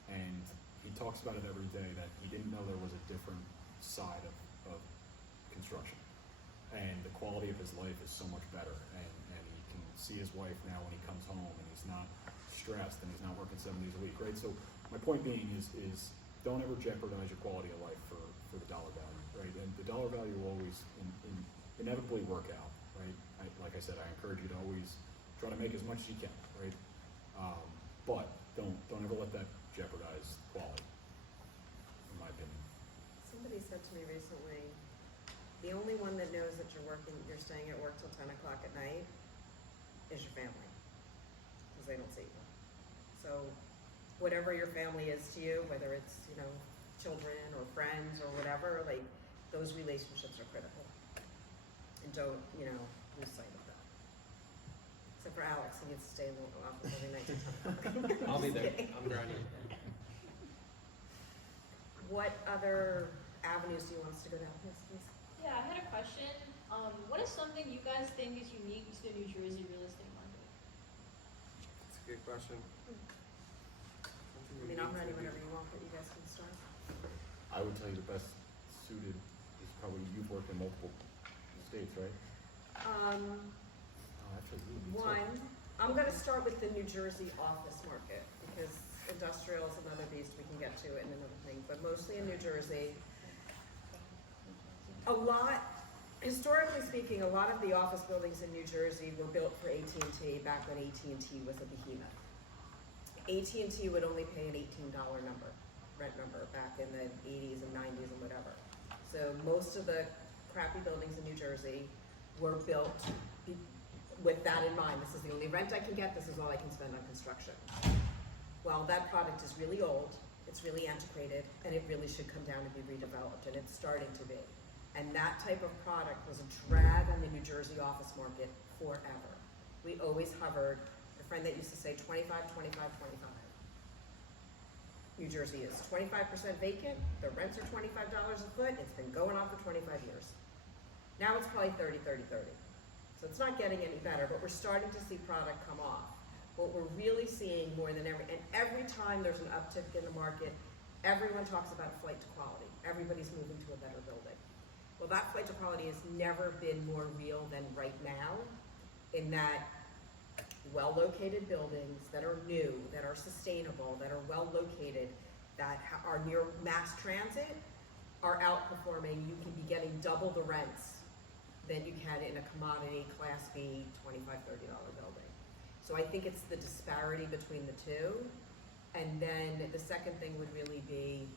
And he talks about it every day that he didn't know there was a different side of construction. And the quality of his life is so much better. And he can see his wife now when he comes home, and he's not stressed, and he's not working 7 days a week, right? So my point being is don't ever jeopardize your quality of life for the dollar value, right? And the dollar value will always inevitably work out, right? Like I said, I encourage you to always try to make as much as you can, right? But don't ever let that jeopardize quality, in my opinion. Somebody said to me recently, the only one that knows that you're staying at work till 10 o'clock at night is your family, because they don't see you. So whatever your family is to you, whether it's, you know, children or friends or whatever, like, those relationships are critical. And don't, you know, lose sight of that. Except for Alex, he needs to stay in the office every night. I'll be Just there. kidding. I'm grounded. What other avenues do you want us to go down? Yes, please. Yeah, I had a question. What is something you guys think is unique to the New Jersey real estate market? That's a good question. I mean, I'm ready whenever you want, but you guys can start. I would tell you the best suited is probably, you've worked in multiple states, right? Oh, actually, you would be too. One, I'm gonna start with the New Jersey office market, because industrial is another beast, we can get to it in another thing, but mostly in New Jersey. Historically speaking, a lot of the office buildings in New Jersey were built for AT&T back when AT&T was a behemoth. AT&T would only pay an $18 rent number back in the 80s and 90s and whatever. So most of the crappy buildings in New Jersey were built with that in mind. This is the only rent I can get, this is all I can spend on construction. Well, that product is really old, it's really antiquated, and it really should come down and be redeveloped, and it's starting to be. And that type of product was a drag on the New Jersey office market forever. We always hovered, a friend that used to say 25, 25, 25. New Jersey is 25% vacant, the rents are $25 a foot, it's been going on for 25 years. Now it's probably 30, 30, 30. So it's not getting any better, but we're starting to see product come off. What we're really seeing more than ever, and every time there's an uptick in the market, everyone talks about a flight to quality. Everybody's moving to a better building. Well, that flight to quality has never been more real than right now, in that well-located buildings that are new, that are sustainable, that are well-located, that are near mass transit, are outperforming. You can be getting double the rents than you can in a commodity Class B $25, $30 building. So I think it's the disparity between the two. And then the second thing would really be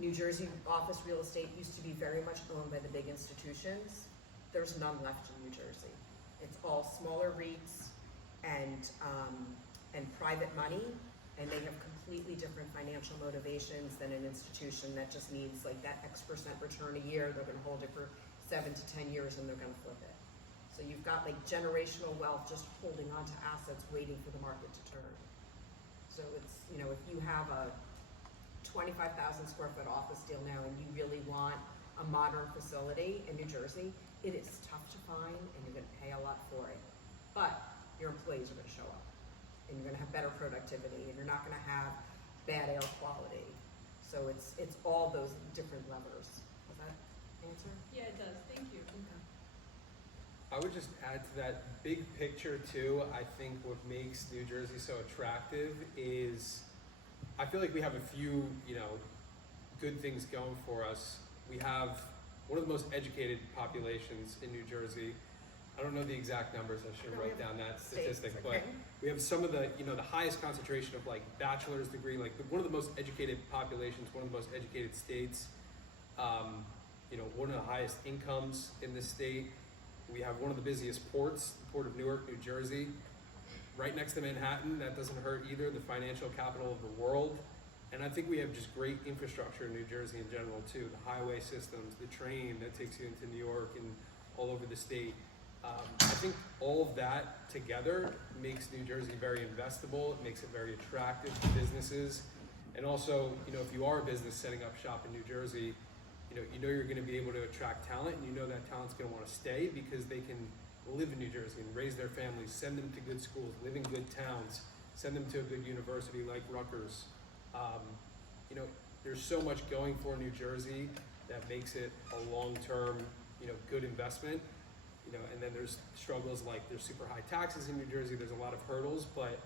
New Jersey office real estate used to be very much owned by the big institutions. There's none left in New Jersey. It's all smaller REITs and private money, and they have completely different financial motivations than an institution that just needs like that X% return a year. They're gonna hold it for 7 to 10 years and they're gonna flip it. So you've got like generational wealth just holding onto assets waiting for the market to turn. So it's, you know, if you have a 25,000 square foot office deal now and you really want a modern facility in New Jersey, it is tough to find and you're gonna pay a lot for it. But your employees are gonna show up and you're gonna have better productivity and you're not gonna have bad air quality. So it's all those different levers. Does that answer? Yeah, it does. Thank you. Okay. I would just add to that big picture too. I think what makes New Jersey so attractive is I feel like we have a few, you know, good things going for us. We have one of the most educated populations in New Jersey. I don't know the exact numbers, I should No, write we have down that states, statistic, okay. but we have some of the, you know, the highest concentration of like bachelor's degree, like one of the most educated populations, one of the most educated states, you know, one of the highest incomes in the state. We have one of the busiest ports, the Port of Newark, New Jersey, right next to Manhattan. That doesn't hurt either, the financial capital of the world. And I think we have just great infrastructure in New Jersey in general too. The highway systems, the train that takes you into New York and all over the state. I think all of that together makes New Jersey very investable. It makes it very attractive to businesses. And also, you know, if you are a business setting up shop in New Jersey, you know you're going to be able to attract talent, and you know that talent's going to want to stay because they can live in New Jersey and raise their families, send them to good schools, live in good towns, send them to a good university like Rutgers. You know, there's so much going for New Jersey that makes it a long-term, you know, good investment. You know, and then there's struggles like there's super high taxes in New Jersey. There's a lot of hurdles, but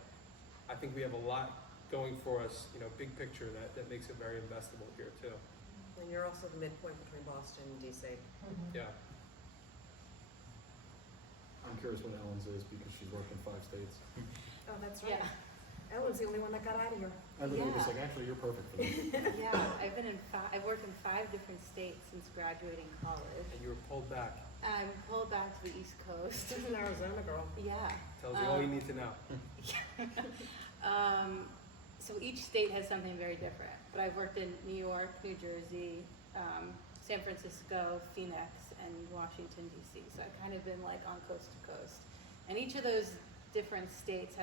I think we have a lot going for us. You know, big picture that makes it very investable here too. And you're also the midpoint between Boston and DC. Yeah. I'm curious what Ellen's is because she's worked in 5 states. Oh, that's right. Yeah. Ellen's the only one that got out of here. I literally was Yeah. like, actually, you're perfect for this. Yeah, I've worked in 5 different states since graduating college. And you were pulled back. I'm pulled back to the East Coast. She's an Arizona girl. Yeah. Tells you all you need to know. So each state has something very different, but I've worked in New York, New Jersey, San Francisco, Phoenix, and Washington DC. So I've kind of been like on coast to coast. And each of those different states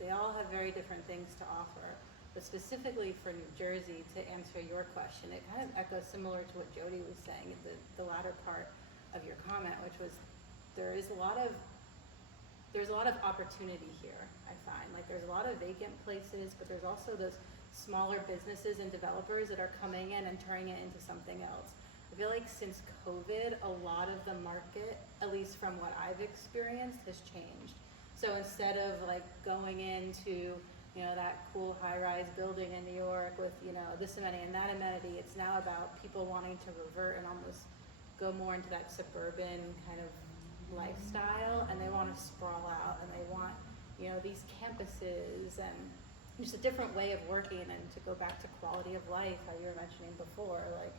they all have very different things to offer. But specifically for New Jersey, to answer your question, it kind of echoes similar to what Jody was saying in the latter part of your comment, which was there's a lot of opportunity here, I find. Like there's a lot of vacant places, but there's also those smaller businesses and developers that are coming in and turning it into something else. I feel like since COVID, a lot of the market, at least from what I've experienced, has changed. So instead of like going into, you know, that cool high-rise building in New York with, you know, this amenity and that amenity, it's now about people wanting to revert and almost go more into that suburban kind of lifestyle, and they want to sprawl out, and they want, you know, these campuses and just a different way of working. And to go back to quality of life, how you were mentioning before, like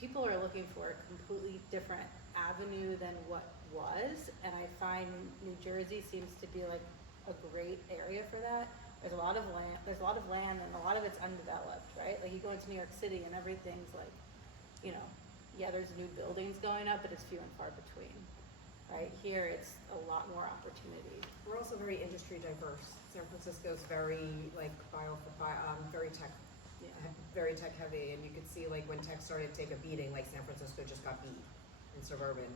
people are looking for a completely different avenue than what was, and I find New Jersey seems to be like a great area for that. There's a lot of land, and a lot of it's undeveloped, right? Like you go into New York City and everything's like, you know, yeah, there's new buildings going up, but it's few and far between. Right here, it's a lot more opportunity. We're also very industry diverse. San Francisco's very like very tech heavy, and you could see like when tech started to take a beating, like San Francisco just got beat in suburban.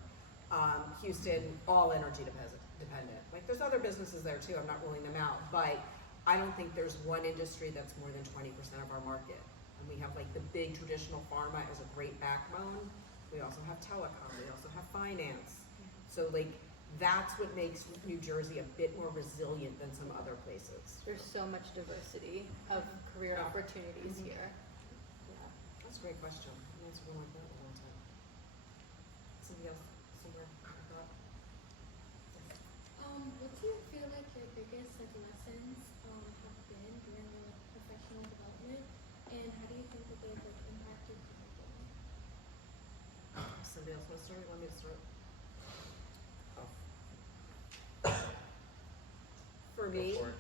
Houston, all energy dependent. Like there's other businesses there too. I'm not ruling them out, but I don't think there's one industry that's more than 20% of our market. And we have like the big traditional pharma as a great backbone. We also have telecom. We also have finance. So like that's what makes New Jersey a bit more resilient than some other places. There's so much diversity of career opportunities here. Yeah. That's a great question. I answered one like that a long time. Somebody else somewhere? What do you feel like your biggest like lessons have been during your like, professional development, and how do you think that they've like impacted people? Somebody else want to start? Want me to start? For me, Go for it.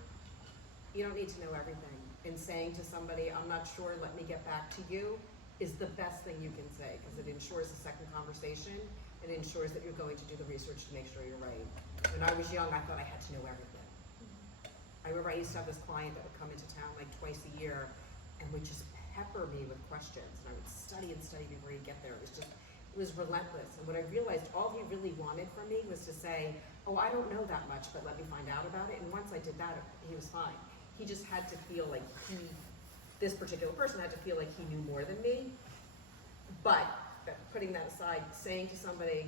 you don't need to know everything. And saying to somebody, I'm not sure, let me get back to you, is the best thing you can say, because it ensures a second conversation. It ensures that you're going to do the research to make sure you're right. When I was young, I thought I had to know everything. I remember I used to have this client that would come into town like twice a year and would just pepper me with questions. And I would study and study before he'd get there. It was relentless. And what I realized, all he really wanted from me was to say, oh, I don't know that much, but let me find out about it. And once I did that, he was fine. He just had to feel like this particular person had to feel like he knew more than me. But putting that aside, saying to somebody,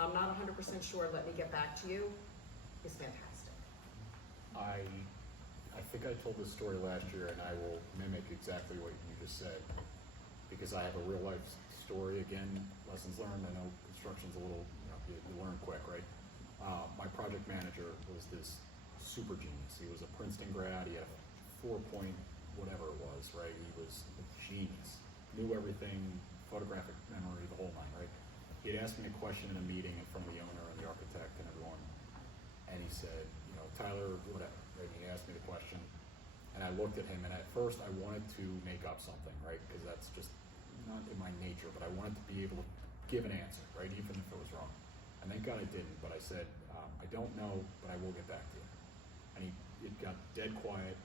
I'm not 100% sure, let me get back to you, is fantastic. I think I told this story last year, and I will mimic exactly what you just said, because I have a real life story. Again, lessons learned. I know construction's a little, you learn quick, right? My project manager was this super genius. He was a Princeton grad. He had a 4-point whatever it was, right? He was a genius. Knew everything, photographic memory, the whole nine, right? He had asked me a question in a meeting in front of the owner and the architect and everyone, and he said, Tyler, whatever, right? He asked me the question, and I looked at him, and at first I wanted to make up something, right? Because that's just not in my nature, but I wanted to be able to give an answer, right? Even if it was wrong. And thank God I didn't, but I said, I don't know, but I will get back to you. And it got dead quiet,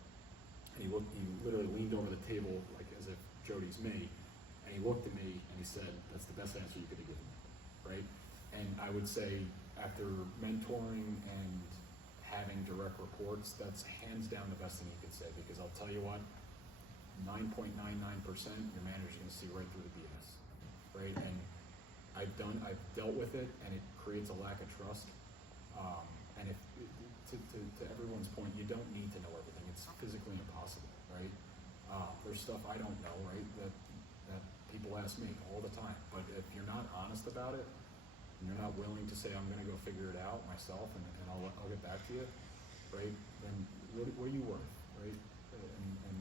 and he literally leaned over the table, like as if Jody's me, and he looked at me, and he said, that's the best answer you could have given me, right? And I would say, after mentoring and having direct reports, that's hands down the best thing you could say, because I'll tell you what, 9.99%, your manager's gonna see right through the BS, right? And I've dealt with it, and it creates a lack of trust. And if, to everyone's point, you don't need to know everything. It's physically impossible, right? There's stuff I don't know, right, that people ask me all the time. But if you're not honest about it, and you're not willing to say, I'm gonna go figure it out myself, and I'll get back to you, right? Then what are you worth, right? And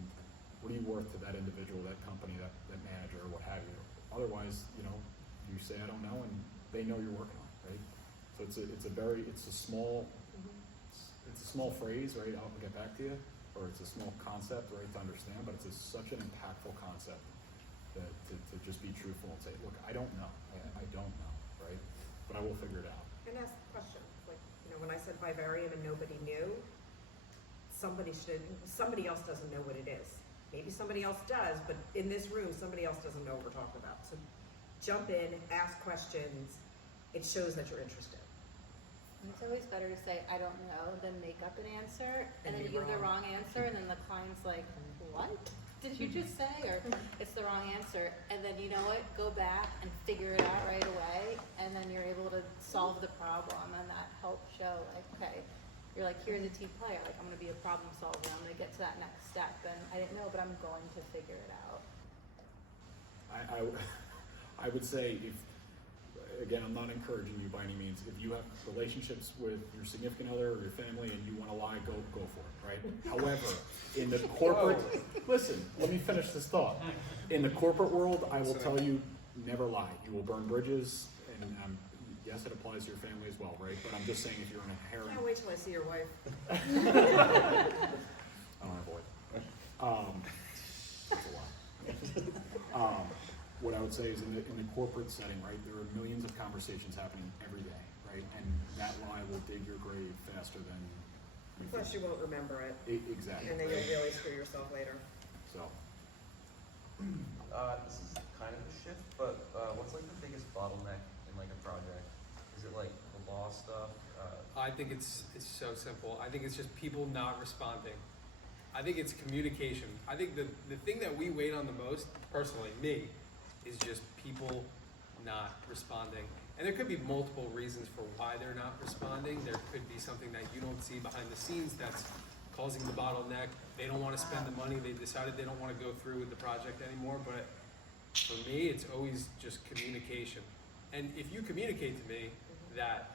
what are you worth to that individual, that company, that manager, or what have you? Otherwise, you say I don't know, and they know you're working on it, right? So it's a small phrase, right? I'll get back to you, or or it's a small concept, right, to understand, but it's such an impactful concept that to just be truthful and say, look, I don't know, I don't know, right? But I will figure it out. And ask questions, like, when I said vivarium and nobody knew, somebody else doesn't know what it is. Maybe somebody else does, but in this room, somebody else doesn't know what we're talking about. So jump in, ask questions, it shows that you're interested. And it's always better to say, I don't know, than make up an answer, and then be you give the wrong. wrong answer, and then the client's like, what did you just say? Or it's the wrong answer, and then you know what, go back and figure it out right away, and then you're able to solve the problem, and that helps show, like, okay, you're like, here's a team player, like, I'm gonna be a problem solver, I'm gonna get to that next step, and I didn't know, but I'm going to figure it out. I would say if, again, I'm not encouraging you by any means. If you have relationships with your significant other or your family and you want to lie, go for it, right? However, in the corporate, listen, let me finish this thought. In the corporate world, I will tell you, never lie. You will burn bridges, and yes, it applies to your family as well, right? But I'm just saying, if you're an inherent, Can't wait till I see your wife. I don't have a wife. That's a lot. What I would say is in the corporate setting, right, there are millions of conversations happening every day, right? And that lie will dig your grave faster than you Plus, you think. won't remember it, Exactly. and then you'll really screw yourself later. So, This is kind of a shift, but what's like the biggest bottleneck in like a project? Is it like the law stuff? I think it's so simple. I think it's just people not responding. I think it's communication. I think the thing that we wait on the most, personally, me, is just people not responding. And there could be multiple reasons for why they're not responding. There could be something that you don't see behind the scenes that's causing the bottleneck. They don't want to spend the money. They decided they don't want to go through with the project anymore. But for me, it's always just communication. And if you communicate to me that,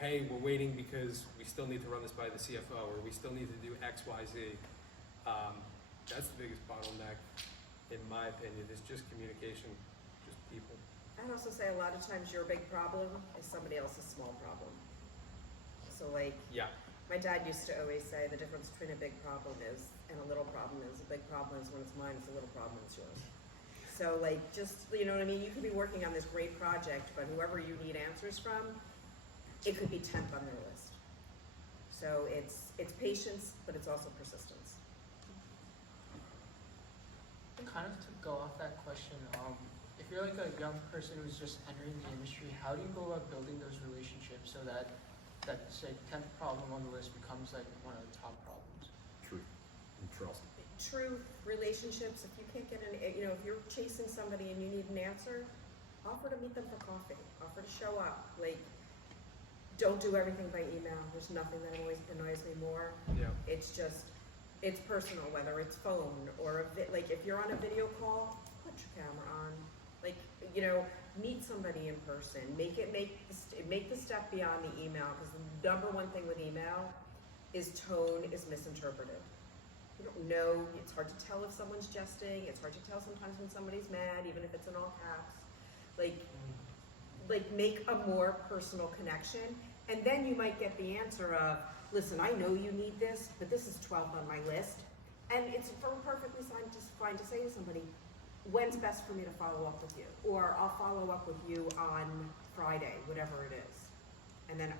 hey, we're waiting because we still need to run this by the CFO, or we still need to do X, Y, Z, that's the biggest bottleneck, in my opinion, is just communication, just people. I'd also say a lot of times your big problem is somebody else's small problem. So like, Yeah, my dad used to always say the difference between a big problem is and a little problem is, a big problem is when it's mine, it's a little problem when it's yours. So like, just, you know what I mean? You could be working on this great project, but whoever you need answers from, it could be 10th on their list. So it's patience, but it's also persistence. Kind of to go off that question, if you're like a young person who's just entering the industry, how do you go about building those relationships so that say 10th problem on the list becomes like one of the top problems? truth and trust. Truth, relationships, if you can't get if you're chasing somebody and you need an answer, offer to meet them for coffee, offer to show up. Like, don't do everything by email. There's nothing that always annoys me more. yeah. It's personal, whether it's phone or like if you're on a video call, put your camera on. Like, meet somebody in person. Make the step beyond the email, because the number one thing with email is tone is misinterpreted. You don't know. It's hard to tell if someone's jesting. It's hard to tell sometimes when somebody's mad, even if it's in all caps. Like make a more personal connection, and then you might get the answer of, listen, I know you need this, but this is 12th on my list. And it's perfectly fine to say to somebody, when's best for me to follow up with you? Or I'll follow up with you on Friday, whatever it is. And then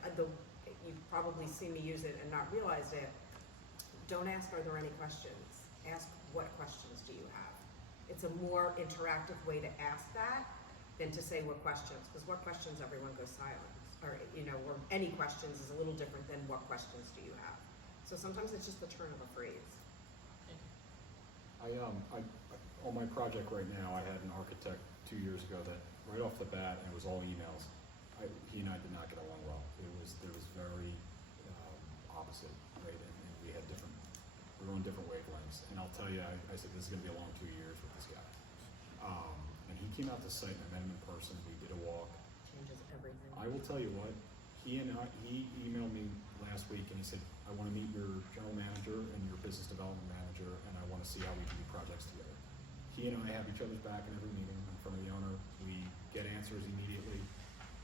you've probably seen me use it and not realized it. Don't ask, are there any questions? Ask, what questions do you have? It's a more interactive way to ask that than to say what questions, because what questions, everyone goes silent. Or any questions is a little different than what questions do you have. So sometimes it's just the turn of a phrase. I on my project right now, I had an architect 2 years ago that right off the bat, and it was all emails. He and I did not get along well. There was very opposite, right? And we were on different wavelengths. And I'll tell you, I said this is going to be a long 2 years with this guy. And he came out to site and I met him in person. We did a walk. Changes everything. I will tell you what, he emailed me last week and he said, I want to meet your general manager and your business development manager, and I want to see how we can do projects together. He and I have each other's back in every meeting in front of the owner. We get answers immediately.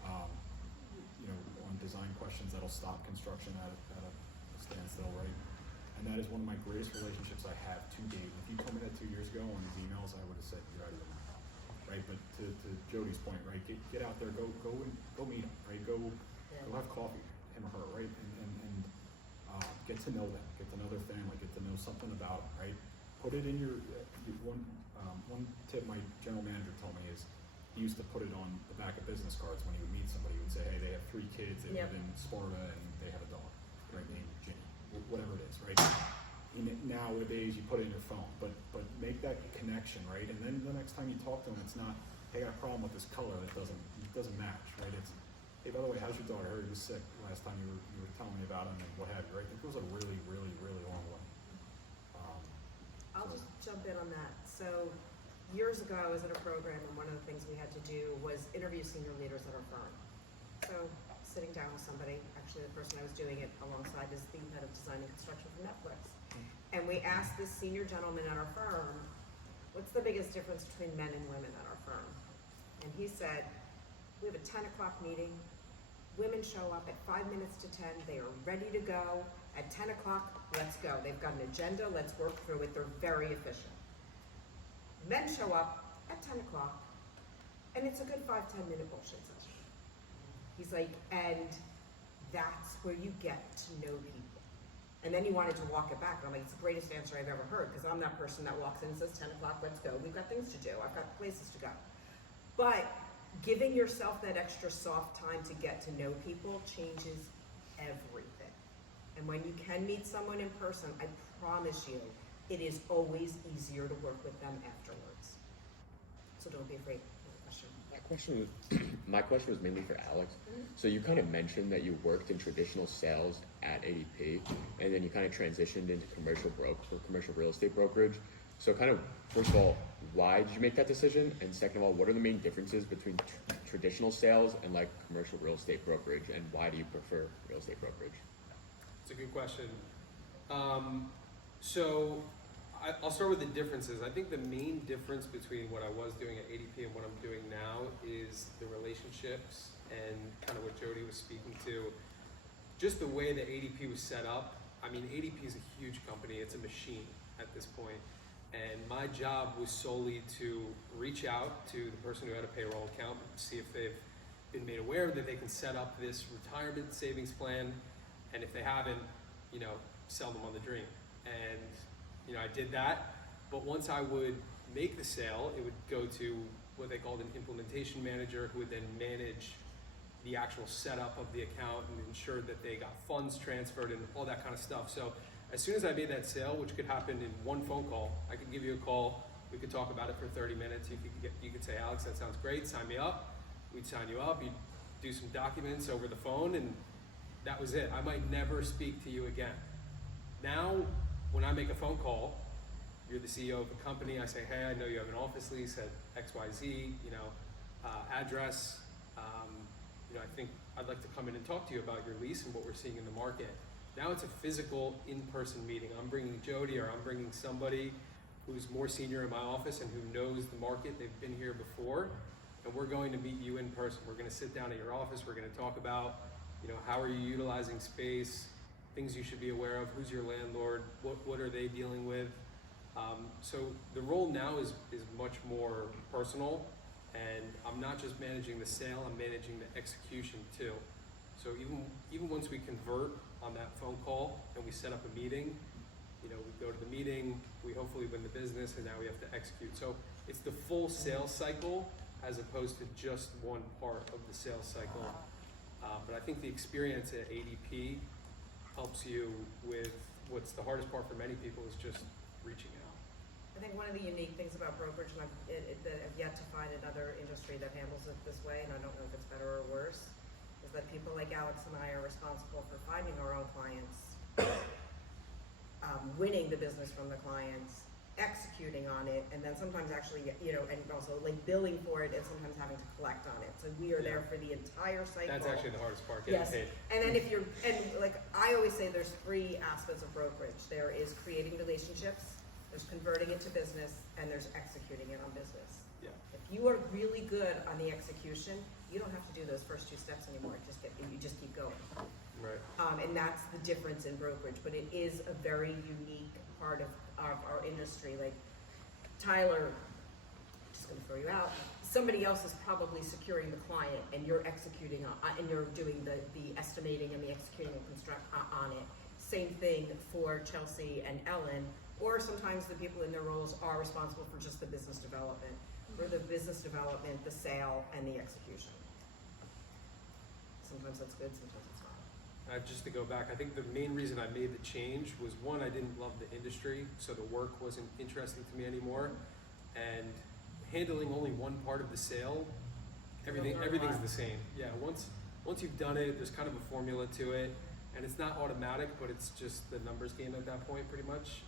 On design questions that'll stop construction at a standstill, right? And And that is one of my greatest relationships I have to date. If you told me that 2 years ago on these emails, I would have said you're out of your mind, right? But to Jody's point, right? Get out there, go meet him, right? Go have coffee, him or her, right? And get to know them, get to know their family, get to know something about them, right? Put it in your one tip my general manager told me is he used to put it on the back of business cards when he would meet somebody. He would say, hey, they have 3 kids, they live in Sparta, and they have a dog, right? Named Ginny, whatever it is, right? Nowadays, you put it in your phone, but make that connection, right? And then the next time you talk to them, it's not, hey, I got a problem with this color that doesn't match, right? It's, hey, by the way, how's your daughter? I heard he was sick last time you were telling me about him and what have you, right? It goes a really, really, really long way. I'll just jump in on that. So years ago, I was at a program, and one of the things we had to do was interview senior leaders at our firm. So sitting down with somebody, actually the person I was doing it alongside is the head of design and construction for Netflix. And we asked this senior gentleman at our firm, what's the biggest difference between men and women at our firm? And he said, we have a 10 o'clock meeting. Women show up at 5 minutes to 10. They are ready to go. At 10 o'clock, let's go. They've got an agenda. Let's work through it. They're very efficient. Men show up at 10 o'clock, and it's a good 5-10 minute bullshit session. He's like, and that's where you get to know people. And then he wanted to walk it back, and I'm like, it's the greatest answer I've ever heard, because I'm that person that walks in and says, 10 o'clock, let's go. We've got things to do. I've got places to go. But giving yourself that extra soft time to get to know people changes everything. And when you can meet someone in person, I promise you, it is always easier to work with them afterwards. So don't be afraid. My question was mainly for Alex. So you kind of mentioned that you worked in traditional sales at ADP, and then you kind of transitioned into commercial real estate brokerage. So kind of, first of all, why did you make that decision? And second of all, what are the main differences between traditional sales and like commercial real estate brokerage, and why do you prefer real estate brokerage? It's a good question. So I'll start with the differences. I think the main difference between what I was doing at ADP and what I'm doing now is the relationships and kind of what Jody was speaking to. Just the way that ADP was set up. I mean, ADP is a huge company. It's a machine at this point. And my job was solely to reach out to the person who had a payroll account, see if they've been made aware that they can set up this retirement savings plan. And if they haven't, sell them on the dream. And, I did that. But once I would make the sale, it would go to what they called an implementation manager, who would then manage the actual setup of the account and ensure that they got funds transferred and all that kind of stuff. So as soon as I made that sale, which could happen in one phone call, I could give you a call, we could talk about it for 30 minutes. You could say, Alex, that sounds great, sign me up. We'd sign you up, you'd do some documents over the phone, and that was it. I might never speak to you again. Now, when I make a phone call, you're the CEO of a company, I say, hey, I know you have an office lease at XYZ, address. I think I'd like to come in and talk to you about your lease and what we're seeing in the market. Now it's a physical, in-person meeting. I'm bringing Jody, or I'm bringing somebody who's more senior in my office and who knows the market. They've been here before, and we're going to meet you in person. We're going to sit down at your office. We're going to talk about, how are you utilizing space, things you should be aware of, who's your landlord, what are they dealing with. So the role now is much more personal, and I'm not just managing the sale, I'm managing the execution too. So even once we convert on that phone call and we set up a meeting, we go to the meeting, we hopefully win the business, and now we have to execute. So it's the full sales cycle as opposed to just one part of the sales cycle. But I think the experience at ADP helps you with what's the hardest part for many people is just reaching out. I think one of the unique things about brokerage, and I've yet to find another industry that handles it this way, and I don't know if it's better or worse, is that people like Alex and I are responsible for finding our own clients, winning the business from the clients, executing on it, and then sometimes actually, and also like billing for it, and sometimes having to collect on it. So we are there for the entire cycle. That's actually the hardest part, getting paid. And then I always say there's 3 aspects of brokerage. There is creating relationships, there's converting it to business, and there's executing it on business. Yeah. If you are really good on the execution, you don't have to do those first 2 steps anymore, you just keep going. Right. And that's the difference in brokerage, but it is a very unique part of our industry. Like Tyler, just gonna throw you out, somebody else is probably securing the client and you're executing and you're doing the estimating and the executing and construct on it. Same thing for Chelsea and Ellen, or sometimes the people in their roles are responsible for just the business development, for the business development, the sale, and the execution. Sometimes that's good, sometimes it's not. Just to go back, I think the main reason I made the change was, one, I didn't love the industry, so the work wasn't interesting to me anymore, and handling only one part of the sale, everything's the same. Yeah, once you've done it, there's kind of a formula to it, and it's not automatic, but it's just the numbers game at that point, pretty much.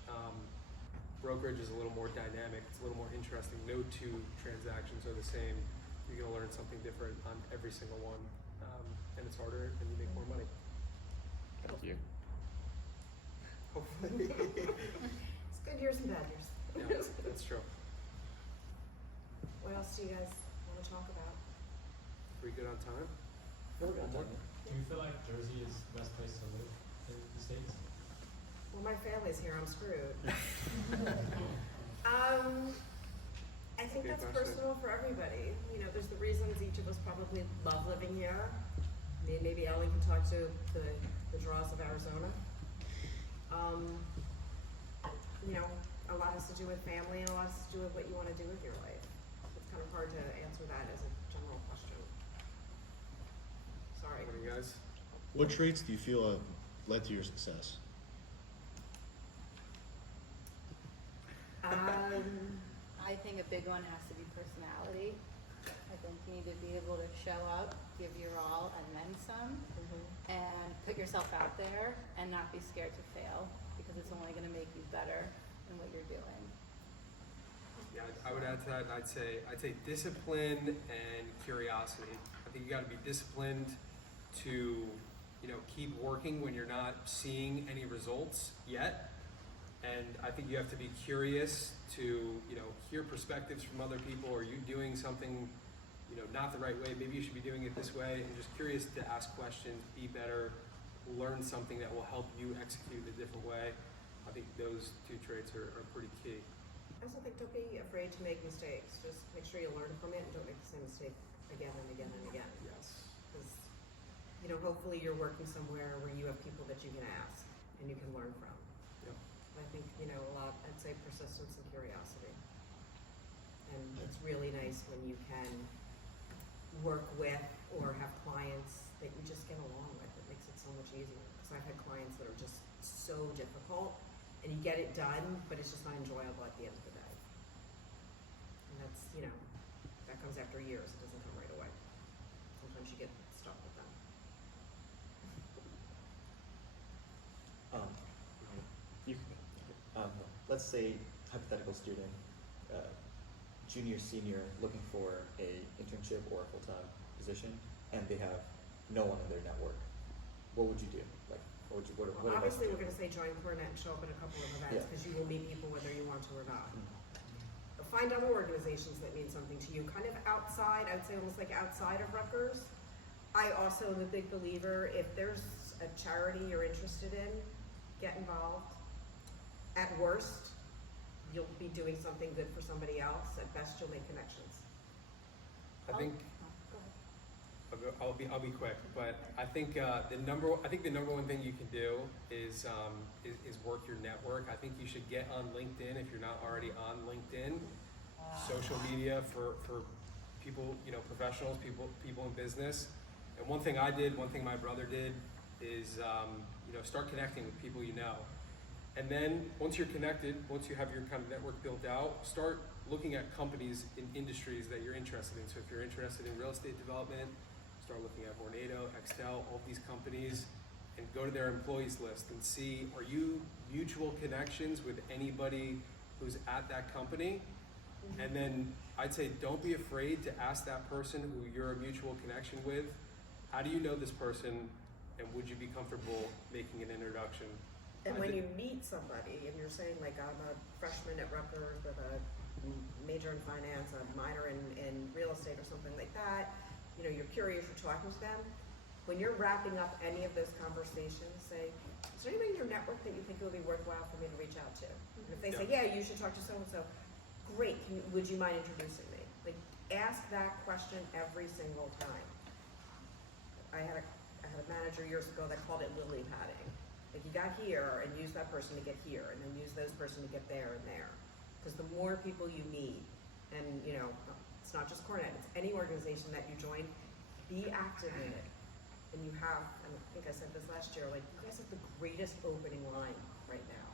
Brokerage is a little more dynamic, it's a little more interesting. No 2 transactions are the same. You're gonna learn something different on every single one, and it's harder, and you make more money. Thank you. Hopefully. It's good years and bad years. Yeah, that's true. What else do you guys want to talk about? Pretty good on time. We're on time. Do you feel like Jersey is the best place to live in the States? Well, my family's here, I'm screwed. I think Good that's question. personal for everybody. You know, there's the reasons each of us probably love living here. I mean, maybe Ellie can talk to the draws of Arizona. You know, a lot has to do with family and a lot has to do with what you want to do with your life. It's kind of hard to answer that as a general question. Sorry. What do you guys? What traits do you feel have led to your success? I think a big one has to be personality. I think you need to be able to show up, give your all, and then some, and put yourself out there and not be scared to fail, because it's only going to make you better in what you're doing. Yeah, I would add to that, and I'd say discipline and curiosity. I think you got to be disciplined to, keep working when you're not seeing any results yet. And I think you have to be curious to, hear perspectives from other people. Are you doing something, not the right way? Maybe you should be doing it this way. And just curious to ask questions, be better, learn something that will help you execute a different way. I think those 2 traits are pretty key. I also think don't be afraid to make mistakes. Just make sure you learn from it and don't make the same mistake again and again and again. Yes. Because, hopefully you're working somewhere where you have people that you can ask and you can learn from. Yep. I think, I'd say persistence and curiosity. And it's really nice when you can work with or have clients that you just get along with. It makes it so much easier. Because I've had clients that are just so difficult and you get it done, but it's just not enjoyable at the end of the day. And that's, that comes after years. It doesn't come right away. Sometimes you get stuck with them. Let's say hypothetical student, junior, senior, looking for a internship or a full-time position, and they have no one in their network. What would you do? Like, what would you? What Well, advice obviously, would we're you going to say join Corenet and show up at a couple of events Yeah. because you will meet people whether you want to or not. Mm. Find other organizations that mean something to you, kind of outside, I would say almost like outside of Rutgers. I also am a big believer, if there's a charity you're interested in, get involved. At worst, you'll be doing something good for somebody else. At best, you'll make connections. I think Go ahead. I'll be quick, but I think the number one thing you can do is work your network. I think you should get on LinkedIn if you're not already on LinkedIn. Social media for people, professionals, people in business. And one thing I did, one thing my brother did is start connecting with people you know. And then once you're connected, once you have your kind of network built out, start looking at companies in industries that you're interested in. So if you're interested in real estate development, start looking at Vornado, Extel, all these companies, and go to their employees list and see, are you mutual connections with anybody who's at that company? And then I'd say don't be afraid to ask that person who you're a mutual connection with, how do you know this person, and would you be comfortable making an introduction? And I when think- you meet somebody and you're saying like, I'm a freshman at Rutgers with a major in finance, a minor in real estate or something like that, you know, you're curious, you're talking to them, when you're wrapping up any of those conversations, say, is there anybody in your network that you think it would be worthwhile for me to reach out to? And if they say, yeah, you should talk to so-and-so, great, would you mind introducing me? Like, ask that question every single time. I had a manager years ago that called it lily padding. Like, you got here and use that person to get here, and then use those person to get there and there. Because the more people you meet, and you know, it's not just Corenet, it's any organization that you join, be active in it. And you have, and I think I said this last year, like, you guys have the greatest opening line right now.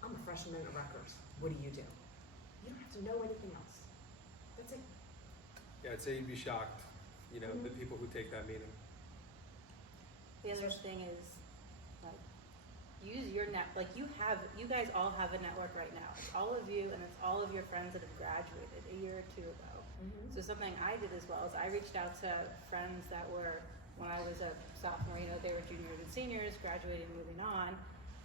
I'm a freshman at Rutgers. What do? You don't have to know anything else. That's it. Yeah, I'd say you'd be shocked, you know, the people who take that meeting. The other thing is, like, use your like you guys all have a network right now. It's all of you and it's all of your friends that have graduated a year or two ago. So something I did as well is I reached out to friends that were, when I was a sophomore, you know, they were juniors and seniors, graduating, moving on.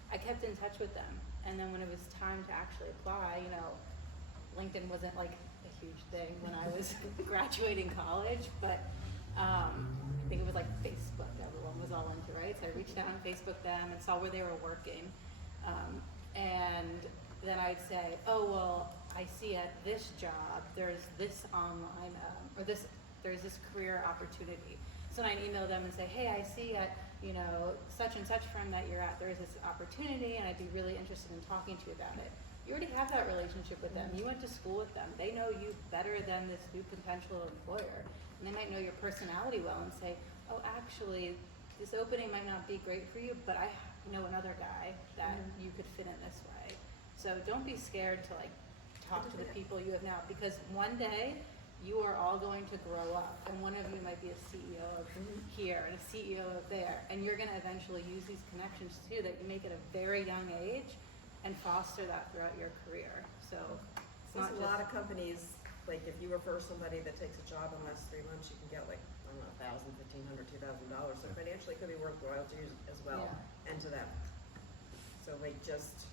I kept in touch with them. And then when it was time to actually apply, you know, LinkedIn wasn't like a huge thing when I was graduating college, but I think it was like Facebook everyone was all into, right? So I reached out on Facebook them and saw where they were working. And then I'd say, oh, well, I see at this job, there's this online, there's this career opportunity. So then I'd email them and say, hey, I see at, you know, such and such firm that you're at, there's this opportunity and I'd be really interested in talking to you about it. You already have that relationship with them. You went to school with them. They know you better than this new potential employer. And they might know your personality well and say, oh, actually, this opening might not be great for you, but I know another guy that you could fit in this way. So don't be scared to like talk to the people you have now, because one day you are all going to grow up, and one of you might be a CEO of here and a CEO of there, and you're going to eventually use these connections too that you make at a very young age and foster that throughout your career. So it's not There's a lot of companies, like if you refer somebody that takes a job in less 3 months, you can get like, I don't know, $1,000, $1,500, $2,000. So financially it could be worthwhile to you as well, and to them. So like just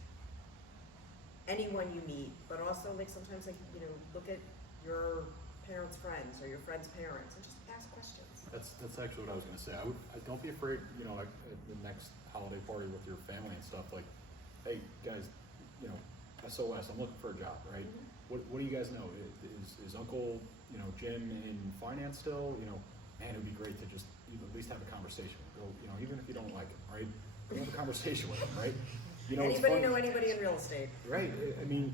anyone you meet, but also like sometimes like, you know, look at your parents' friends or your friends' parents and just ask questions. That's actually what I was gonna say. Don't be afraid, you know, like at the next holiday party with your family and stuff, like, hey guys, you know, SOS, I'm looking for a job, right? What do you guys know? Is Uncle, you know, Jim in finance still? You know, man, it'd be great to just at least have a conversation. Go, you know, even if you don't like him, right? Go have a conversation with him, right? You know, anybody know anybody in real estate? Right. I mean,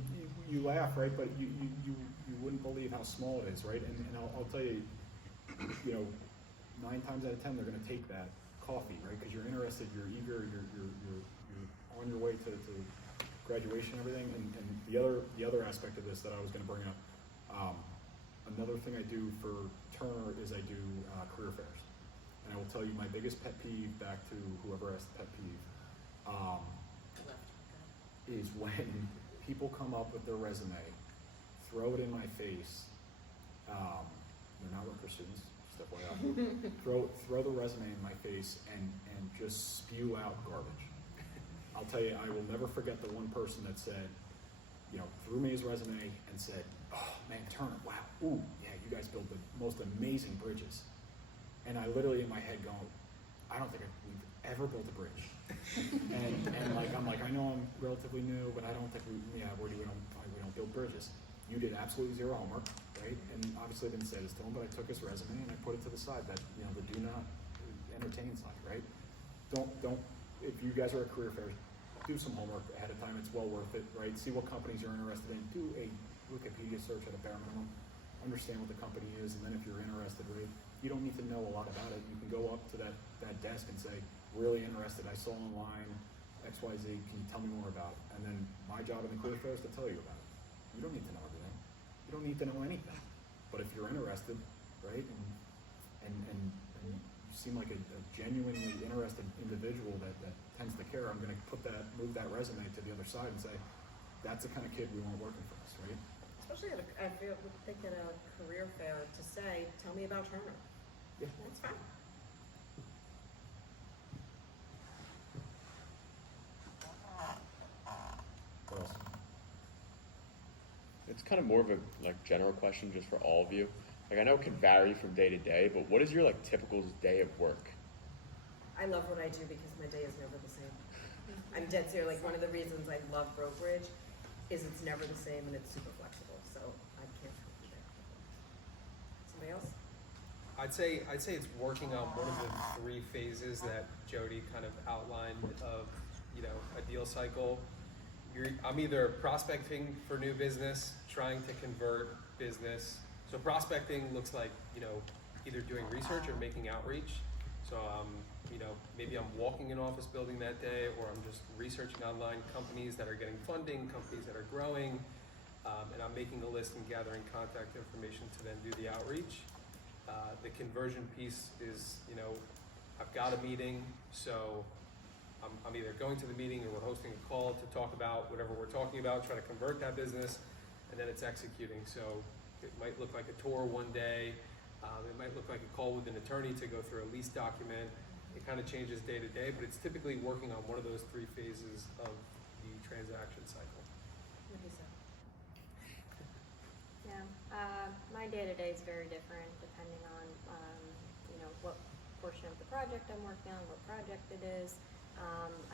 you laugh, right? But you wouldn't believe how small it is, right? And I'll tell you, you know, 9 times out of 10 they're going to take that coffee, right? Because you're interested, you're eager, you're on your way to graduation and everything. And the other aspect of this that I was going to bring up, another thing I do for Turner is I do career fairs, and I will tell you my biggest pet peeve, back to whoever asked the pet peeve, is when people come up with their resume, throw it in my face. They're not Rutgers students, just FYI. throw the resume in my face and just spew out garbage. I'll tell you, I will never forget the one person that said, you know, threw me his resume and said, oh man, Turner, wow, ooh, yeah, you guys build the most amazing bridges. And I literally in my head going, I don't think we've ever built a bridge. and like, I'm like, I know I'm relatively new, but I don't think we don't build bridges. You did absolutely zero homework, right? And obviously I didn't say this to him, but I took his resume and I put it to the side, that, you know, the do not entertain side, right? Don't, if you guys are at career fairs, do some homework ahead of time. It's well worth it, right? See what companies you're interested in. Do a Wikipedia search at a bare minimum. Understand what the company is, and then if you're interested, right, you don't need to know a lot about it. You can go up to that desk and say, really interested, I saw online XYZ, can you tell me more about it? And then my job in the career fair is to tell you about it. You don't need to know everything. You don't need to know anything. But if you're interested, right, and you seem like a genuinely interested individual that tends to care, I'm going to move that resume to the other side and say, that's the kind of kid we want working for us, right? Especially I feel thinking at a career fair to say, tell me about Turner. Yeah. That's fine. What else? It's kind of more of a like general question just for all of you. Like I know it can vary from day to day, but what is your like typical day of work? I love what I do because my day is never the same. I'm dead serious. Like one of the reasons I love brokerage is it's never the same and it's super flexible. So I can't help you there. Somebody else? I'd say it's working on one of the 3 phases that Jody kind of outlined of, you know, a deal cycle. I'm either prospecting for new business, trying to convert business. So prospecting looks like, you know, either doing research or making outreach. So, you know, maybe I'm walking an office building that day, or I'm just researching online companies that are getting funding, companies that are growing, and I'm making a list and gathering contact information to then do the outreach. The conversion piece is, you know, I've got a meeting, so I'm either going to the meeting or we're hosting a call to talk about whatever we're talking about, try to convert that business, and then it's executing. So it might look like a tour one day. It might look like a call with an attorney to go through a lease document. It kind of changes day to day, but it's typically working on one of those 3 phases of the transaction cycle. What do you say? Yeah, my day-to-day is very different depending on, you know, what portion of the project I'm working on, what project it is.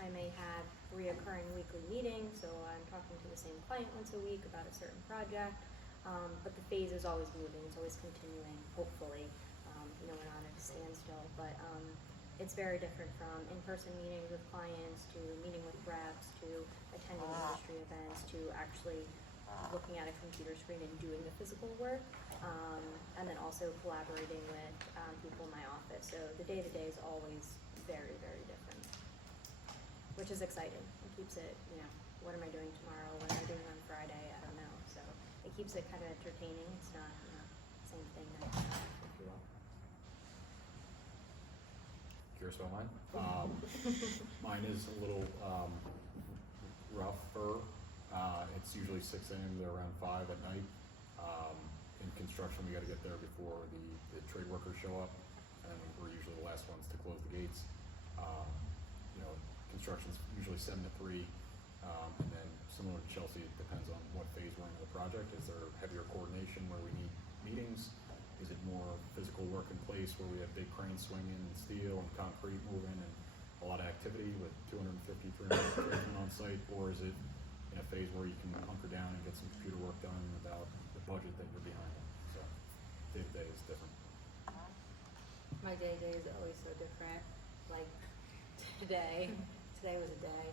I may have reoccurring weekly meetings, so I'm talking to the same client once a week about a certain project. But the phase is always moving, it's always continuing, hopefully. You know, we're not at a standstill, but it's very different from in-person meetings with clients to meeting with reps to attending industry events to actually looking at a computer screen and doing the physical work, and then also collaborating with people in my office. So the day-to-day is always very, very different, which is exciting. It keeps it, you know, what am I doing tomorrow? What am I doing on Friday? I don't know. So it keeps it kind of entertaining. It's not, you know, same thing, if you will. Curious about mine? Mine is a little rougher. It's usually 6 a.m. to around 5 at night. In construction, we got to get there before the trade workers show up, and we're usually the last ones to close the gates. You know, construction's usually 7 to 3, and then similar to Chelsea, it depends on what phase we're in of the project. Is there heavier coordination where we need meetings? Is it more physical work in place where we have big cranes swinging and steel and concrete moving and a lot of activity with 250, 300 tradesmen on site? Or is it in a phase where you can hunker down and get some computer work done about the budget that you're behind on? So day to day is different. My day-to-day is always so different. Like today was a day.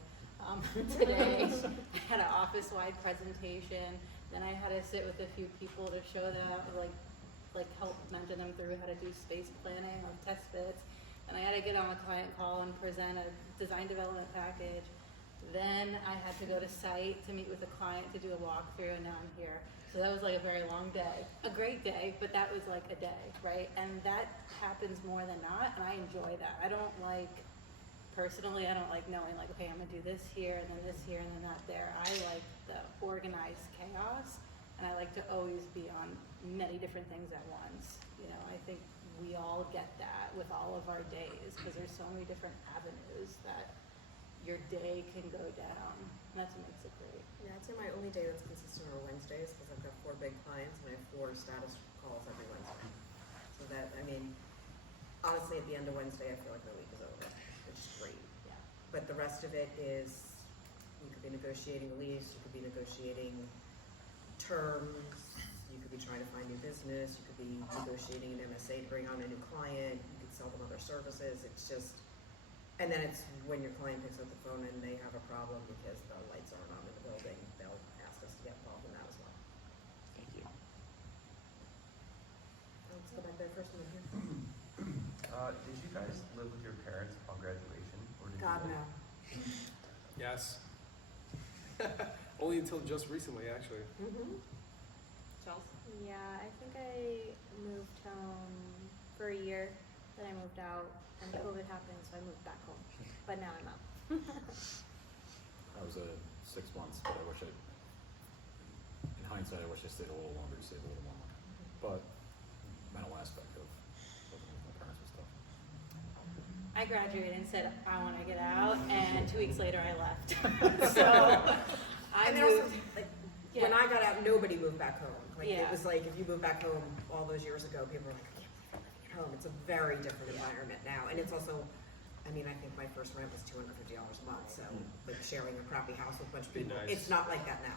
Today I had an office-wide presentation. Then I had to sit with a few people to show them, like help mentor them through how to do space planning, like test fits. And I had to get on a client call and present a design development package. Then I had to go to site to meet with a client to do a walkthrough, and now I'm here. So that was like a very long day. A great day, but that was like a day, right? And that happens more than not, and I enjoy that. Personally, I don't like knowing like, okay, I'm gonna do this here, and then this here, and then that there. I like the organized chaos, and I like to always be on many different things at once. You know, I think we all get that with all of our days, because there's so many different avenues that your day can go down, and that's what makes it great. Yeah, I'd say my only day that's consistent are Wednesdays because I've got 4 big clients and I have 4 status calls every Wednesday. So that, I mean, honestly, at the end of Wednesday, I feel like my week is over, which is great. Yeah. But the rest of it is, you could be negotiating a lease, you could be negotiating terms, you could be trying to find new business, you could be negotiating an MSA to bring on a new client, you could sell them other services. It's just, and then it's when your client picks up the phone and they have a problem because the lights aren't on in the building, they'll ask us to get involved in that as well. Thank you. Let's go back there first one here. Did you guys live with your parents upon graduation, or did God, you? no. Yes. Only until just recently, actually. Mm-hmm. Chelsea? Yeah, I think I moved home for a year, then I moved out, and COVID happened, so I moved back home. But now I'm out. I was 6 months, but I wish in hindsight, I wish I stayed a little longer to save a little more money. But mental aspect of living with my parents was tough. I graduated and said, I want to get out, and 2 weeks later I left. So I And then also, moved. like, when I got out, nobody moved back home. Like, Yeah. it was like, if you moved back home all those years ago, people were like, I can't believe you're living at home. It's a very different environment now. And it's also, I mean, I think my first rent was $250 a month, so, like, sharing a crappy house with a bunch of Be people, nice. it's not like that now.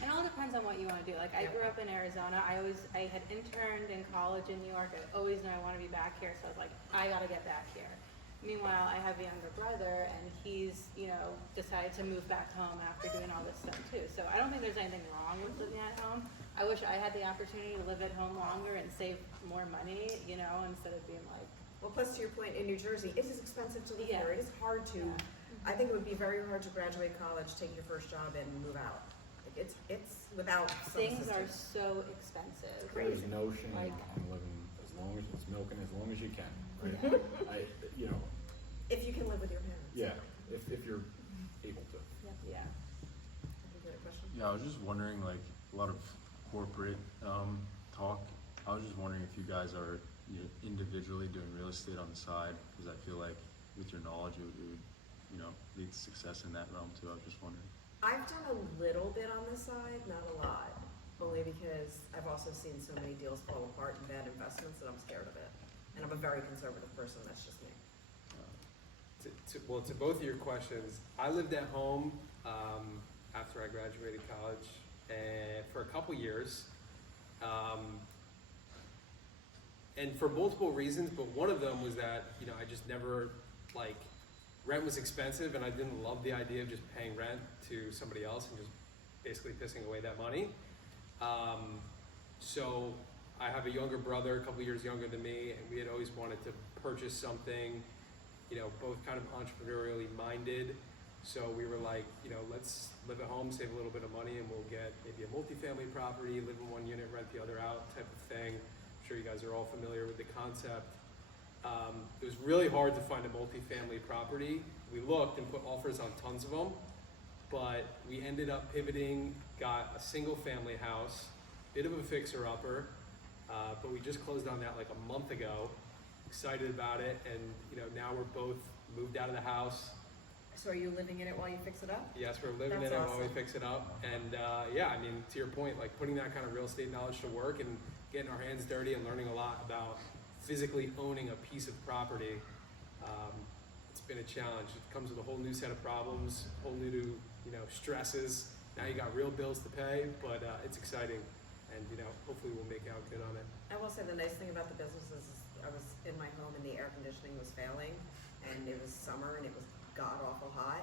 It all depends on what you want to do. Like, I Yep. grew up in Arizona. I had interned in college in New York. I always knew I want to be back here, so I was like, I gotta get back here. Meanwhile, I have a younger brother, and he's, decided to move back home after doing all this stuff too. So I don't think there's anything wrong with living at home. I wish I had the opportunity to live at home longer and save more money, instead of being like, Well, plus to your point, in New Jersey, it is expensive to live Yeah. here. It is hard to, Yeah. I think it would be very hard to graduate college, take your first job, and move out. Like, it's without some things are assistance. so expensive. Crazy. There's no shame Like- on living as long as it's milking as long as you can, right? If you can live with your parents. Yeah, if you're able to. Yeah. Have you got a question? Yeah, I was just wondering, like, a lot of corporate talk. I was just wondering if you guys are individually doing real estate on the side, because I feel like with your knowledge, it would lead to success in that realm too. I was just wondering. I've done a little bit on this side, not a lot, only because I've also seen so many deals fall apart in bad investments that I'm scared of it. And I'm a very conservative person, that's just me. To both of your questions, I lived at home after I graduated college for a couple years, and for multiple reasons. But one of them was that I just never rent was expensive, and I didn't love the idea of just paying rent to somebody else and just basically pissing away that money. So I have a younger brother, a couple years younger than me, and we had always wanted to purchase something. Both kind of entrepreneurially minded. So we were like, let's live at home, save a little bit of money, and we'll get maybe a multifamily property, live in one unit, rent the other out type of thing. I'm sure you guys are all familiar with the concept. It was really hard to find a multifamily property. We looked and put offers on tons of them, but we ended up pivoting, got a single family house, bit of a fixer-upper, but we just closed on that like a month ago. Excited about it, and now we're both moved out of the house. So are you living in it while you fix it up? Yes, we're living That's in it while we awesome. fix it up, and to your point, like putting that kind of real estate knowledge to work and getting our hands dirty and learning a lot about physically owning a piece of property. It's been a challenge. It comes with a whole new set of problems, whole new stresses. Now you got real bills to pay, but it's exciting, and hopefully we'll make out good on it. I will say the nice thing about the business is I was in my home and the air conditioning was failing, and it was summer and it was god awful hot,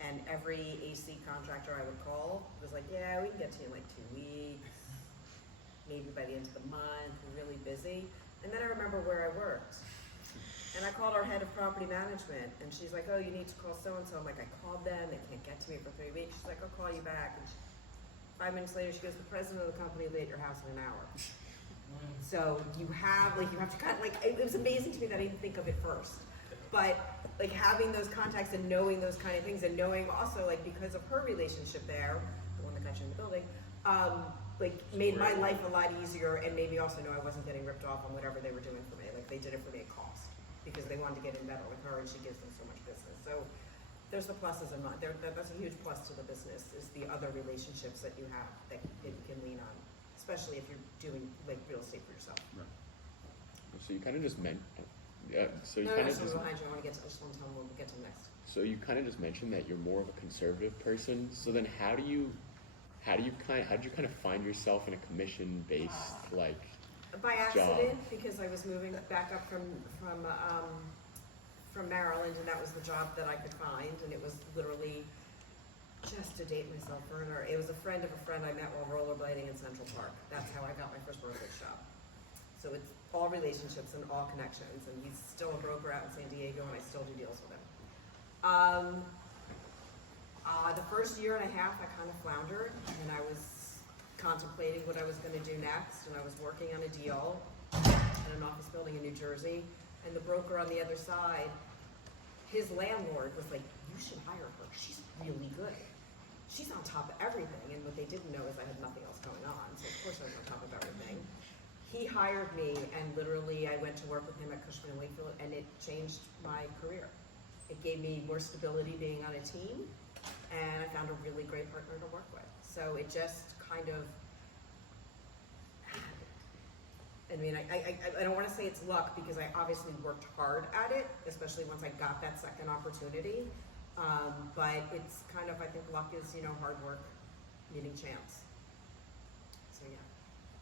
and every AC contractor I would call was like, yeah, we can get to you in like 2 weeks, maybe by the end of the month, we're really busy. And then I remember where I worked, and I called our head of property management, and she's like, oh, you need to call so-and-so. I'm like, I called them, they can't get to me for 3 weeks. She's like, I'll call you back. And 5 minutes later, she goes, the president of the company will be at your house in an hour. So you have to kind of it was amazing to me that I didn't think of it first. But having those contacts and knowing those kind of things, and knowing also because of her relationship there, the one that got you in the building, made my life a lot easier, and made me also know I wasn't getting ripped off on whatever they were doing for me. They did it for me at cost because they wanted to get in better with her, and she gives them so much business. So there's the pluses and that's a huge plus to the business, is the other relationships that you have that you can lean on, especially if you're doing real estate for yourself. So you kind of just meant. So you No, kind no, of so just. behind you. I want to get to this one. Tell them we'll get to the next. So you kind of just mentioned that you're more of a conservative person. So then, how did you kind of find yourself in a commission-based By accident, because I was moving back up from Maryland, and that was the job that I could find, and it was literally just to date myself, Werner. It was a friend of a friend I met while rollerblading in Central Park. That's how I got my first brokerage job. So it's all relationships and all connections, and he's still a broker out in San Diego, and I still do deals with him. The first year and a half, I kind of floundered, and I was contemplating what I was going to do next, and I was working on a deal in an office building in New Jersey, and the broker on the other side, his landlord was like, you should hire her. She's really good. She's on top of everything. And what they didn't know is I had nothing else going on, so of course I was on top of everything. He hired me, and literally I went to work with him at Cushman & Wakefield, and it changed my career. It gave me more stability being on a team, and I found a really great partner to work with. So it just kind of, I mean, I don't want to say it's luck because I obviously worked hard at it, especially once I got that second opportunity. But it's kind of, I think luck is, you know, hard work meeting chance. So yeah.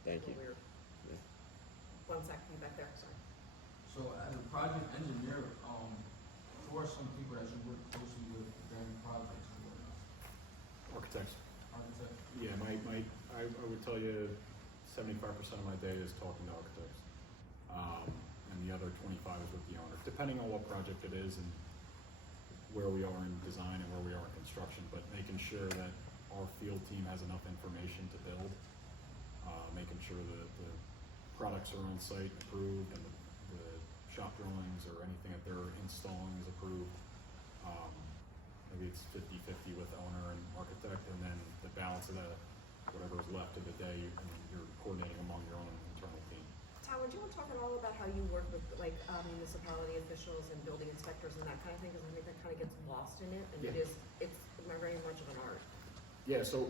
Thank you. Weird. Yeah. 1 second, you back there, sorry. So as a project engineer, who are some people that you work closely with during projects and whatnot? Architects. Architect? Yeah, I would tell you 75% of my day is talking to architects. And the other 25 is with the owner, depending on what project it is and where we are in design and where we are in construction, but making sure that our field team has enough information to build, making sure that the products are on site approved and the shop drawings or anything that they're installing is approved. Maybe it's 50-50 with owner and architect, and then the balance of the whatever is left of the day, you're coordinating among your own internal team. Tom, would you want to talk at all about how you work with like municipality officials and building inspectors and that kind of thing? Because I think that kind of gets lost in it, and Yeah. it's very much of an art. Yeah, so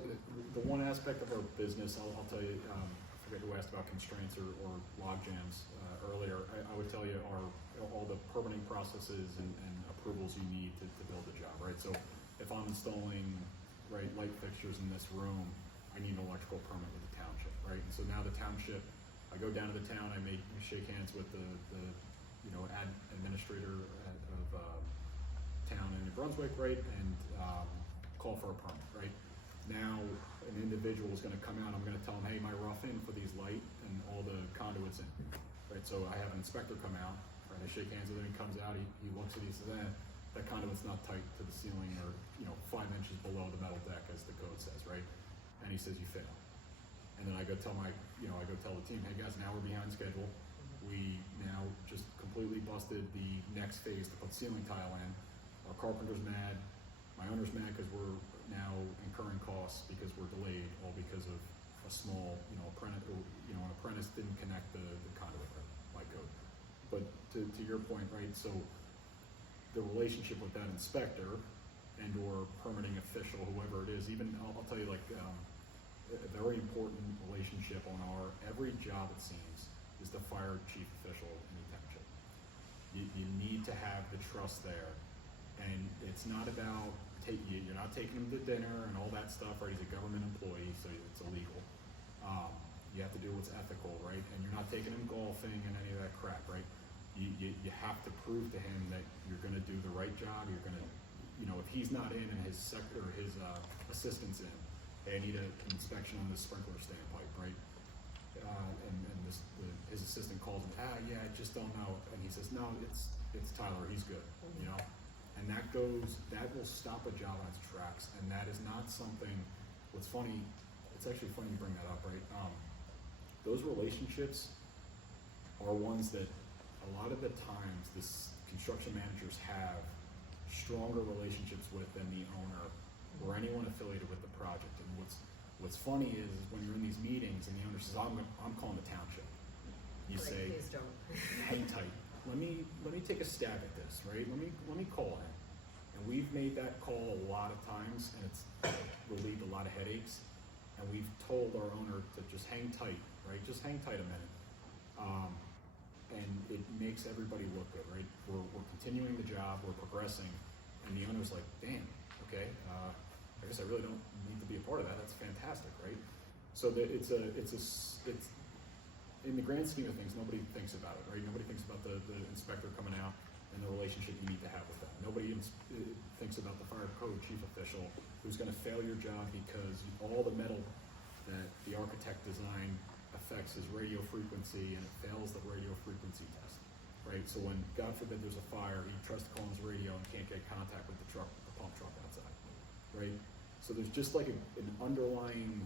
the one aspect of our business, I'll tell you, I forget who asked about constraints or log jams earlier. I would tell you are all the permitting processes and approvals you need to build a job, right? So if I'm installing, right, light fixtures in this room, I need an electrical permit with the township, right? And so now the township, I go down to the town, I shake hands with the administrator of town in New Brunswick, right? And call for a permit, right? Now an individual is going to come out. I'm going to tell him, hey, my rough in for these light and all the conduits in, right? So I have an inspector come out, right? I shake hands with him. He comes out. He looks at it. He says, that conduit's not tight to the ceiling, or 5 inches below the metal deck, as the code says, right? And he says you fail. And then I go tell the team, hey guys, now we're behind schedule. We now just completely busted the next phase to put ceiling tile in. Our carpenter's mad. My owner's mad because we're now incurring costs because we're delayed, all because of a small, apprentice, an apprentice didn't connect the conduit by code. But to your point, right, so the relationship with that inspector and or permitting official, whoever it is, even I'll tell you, like, a very important relationship on every job, it seems, is the fire chief official in the township. You need to have the trust there, and it's not about you're not taking him to dinner and all that stuff, right? He's a government employee, so it's illegal. You have to do what's ethical, right? And you're not taking him golfing and any of that crap, right? You have to prove to him that you're going to do the right job. You're going to, if he's not in and his assistant's in, hey, I need an inspection on this sprinkler standpipe, right? And his assistant calls him, yeah, I just don't know. And he says, no, it's Tyler, he's good, And that will stop a job on its tracks. And that is not something, what's funny, it's actually funny you bring that up, right? Those relationships are ones that a lot of the times construction managers have stronger relationships with than the owner or anyone affiliated with the project. And what's funny is when you're in these meetings and the owner says, I'm calling the township. You say, please don't. hang tight. Let me take a stab at this, right? Let me call him. And we've made that call a lot of times, and it's relieved a lot of headaches. And we've told our owner to just hang tight, right? Just hang tight a minute. And it makes everybody look good, right? We're continuing the job, we're progressing, and the owner's like, damn, okay, I guess I really don't need to be a part of that. That's fantastic, right? So that it's in the grand scheme of things, nobody thinks about it, right? Nobody thinks about the inspector coming out and the relationship you need to have with them. Nobody even thinks about the fire code chief official who's going to fail your job because all the metal that the architect designed affects his radio frequency, and it fails the radio frequency test, right? So when, God forbid, there's a fire, he tries to call his radio and can't get contact with the pump truck outside, right? So there's just like an underlying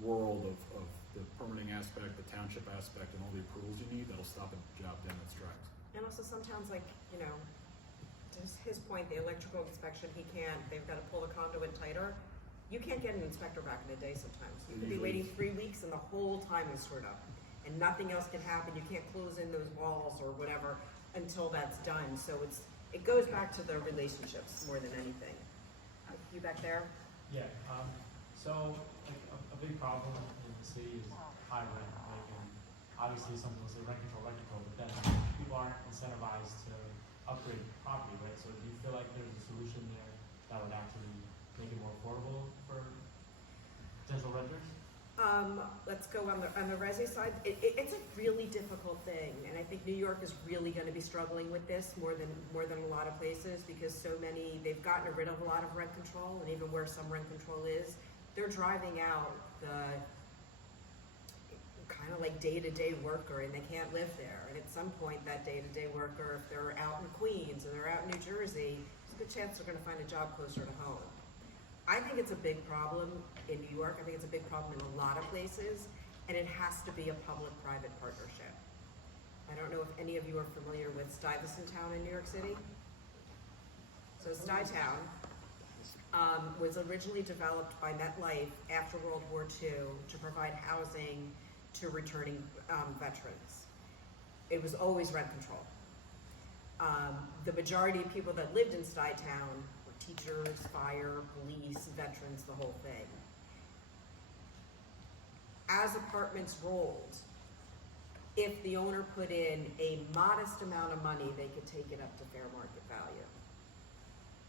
world of the permitting aspect, the township aspect, and all the approvals you need that'll stop a job dead in its tracks. And also some towns, like, to his point, the electrical inspection, they've got to pull the conduit tighter. You can't get an inspector back in a day sometimes. You could be waiting 3 weeks and the whole time is screwed up. And nothing else can happen. You can't close in those walls or whatever until that's done. So it goes back to the relationships more than anything. You back there? Yeah, so like a big problem in the city is high rent, like, and obviously some people say rent control, but then people aren't incentivized to upgrade property, right? So do you feel like there's a solution there that would actually make it more affordable for potential renters? Let's go on the resi side. It's a really difficult thing, and I think New York is really going to be struggling with this more than a lot of places, because so many, they've gotten rid of a lot of rent control, and even where some rent control is, they're driving out the kind of like day-to-day worker, and they can't live there. And at some point, that day-to-day worker, if they're out in Queens or they're out in New Jersey, there's a good chance they're going to find a job closer to home. I think it's a big problem in New York. I think it's a big problem in a lot of places, and it has to be a public-private partnership. I don't know if any of you are familiar with Stuyvesant Town in New York City. So Stuytown was originally developed by MetLife after World War II to provide housing to returning veterans. It was always rent control. The majority of people that lived in Stuytown were teachers, fire, police, veterans, the whole thing. As apartments rolled, if the owner put in a modest amount of money, they could take it up to fair market value.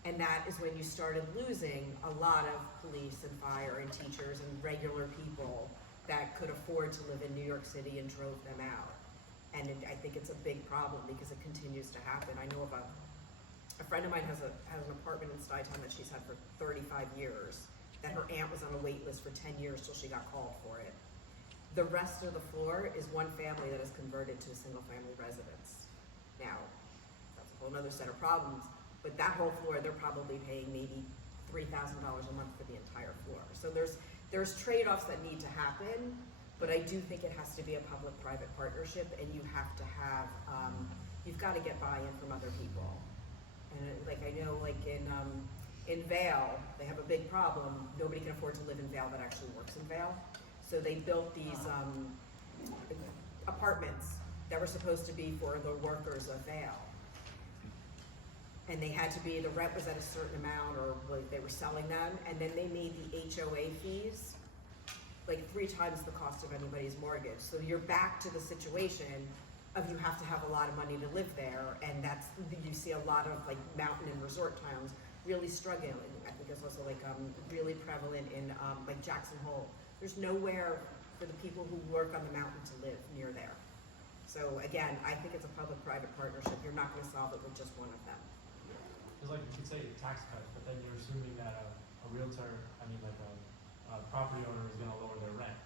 And that is when you started losing a lot of police and fire and teachers and regular people that could afford to live in New York City and drove them out. And I think it's a big problem because it continues to happen. I know of a friend of mine has an apartment in Stuytown that she's had for 35 years, that her aunt was on a wait list for 10 years till she got called for it. The rest of the floor is one family that is converted to a single family residence. Now, that's a whole other set of problems, but that whole floor, they're probably paying maybe $3,000 a month for the entire floor. So there's trade-offs that need to happen, but I do think it has to be a public-private partnership, and you have to have, you've got to get buy-in from other people. And like I know, like in Vail, they have a big problem. Nobody can afford to live in Vail that actually works in Vail. So they built these apartments that were supposed to be for the workers of Vail. And they had to be, the rent was at a certain amount, or they were selling them, and then they made the HOA fees like 3 times the cost of anybody's mortgage. So you're back to the situation of you have to have a lot of money to live there, and that's, you see a lot of like mountain and resort towns really struggling. I think it's also like really prevalent in like Jackson Hole. There's nowhere for the people who work on the mountain to live near there. So again, I think it's a public-private partnership. You're not gonna solve it with just one of them. It's like you could say tax cuts, but then you're assuming that a realtor, I mean like a property owner is gonna lower their rent.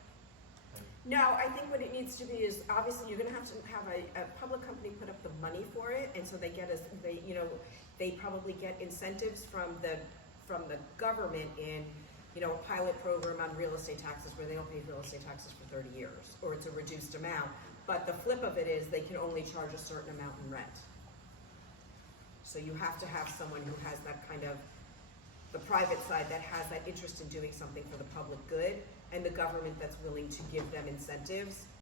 Like, No, I think what it needs to be is, obviously, you're gonna have to have a public company put up the money for it, and so they get they probably get incentives from the government in, a pilot program on real estate taxes where they don't pay real estate taxes for 30 years, or it's a reduced amount. But the flip of it is they can only charge a certain amount in rent. So you have to have someone who has that kind of, the private side that has that interest in doing something for the public good, and the government that's willing to give them incentives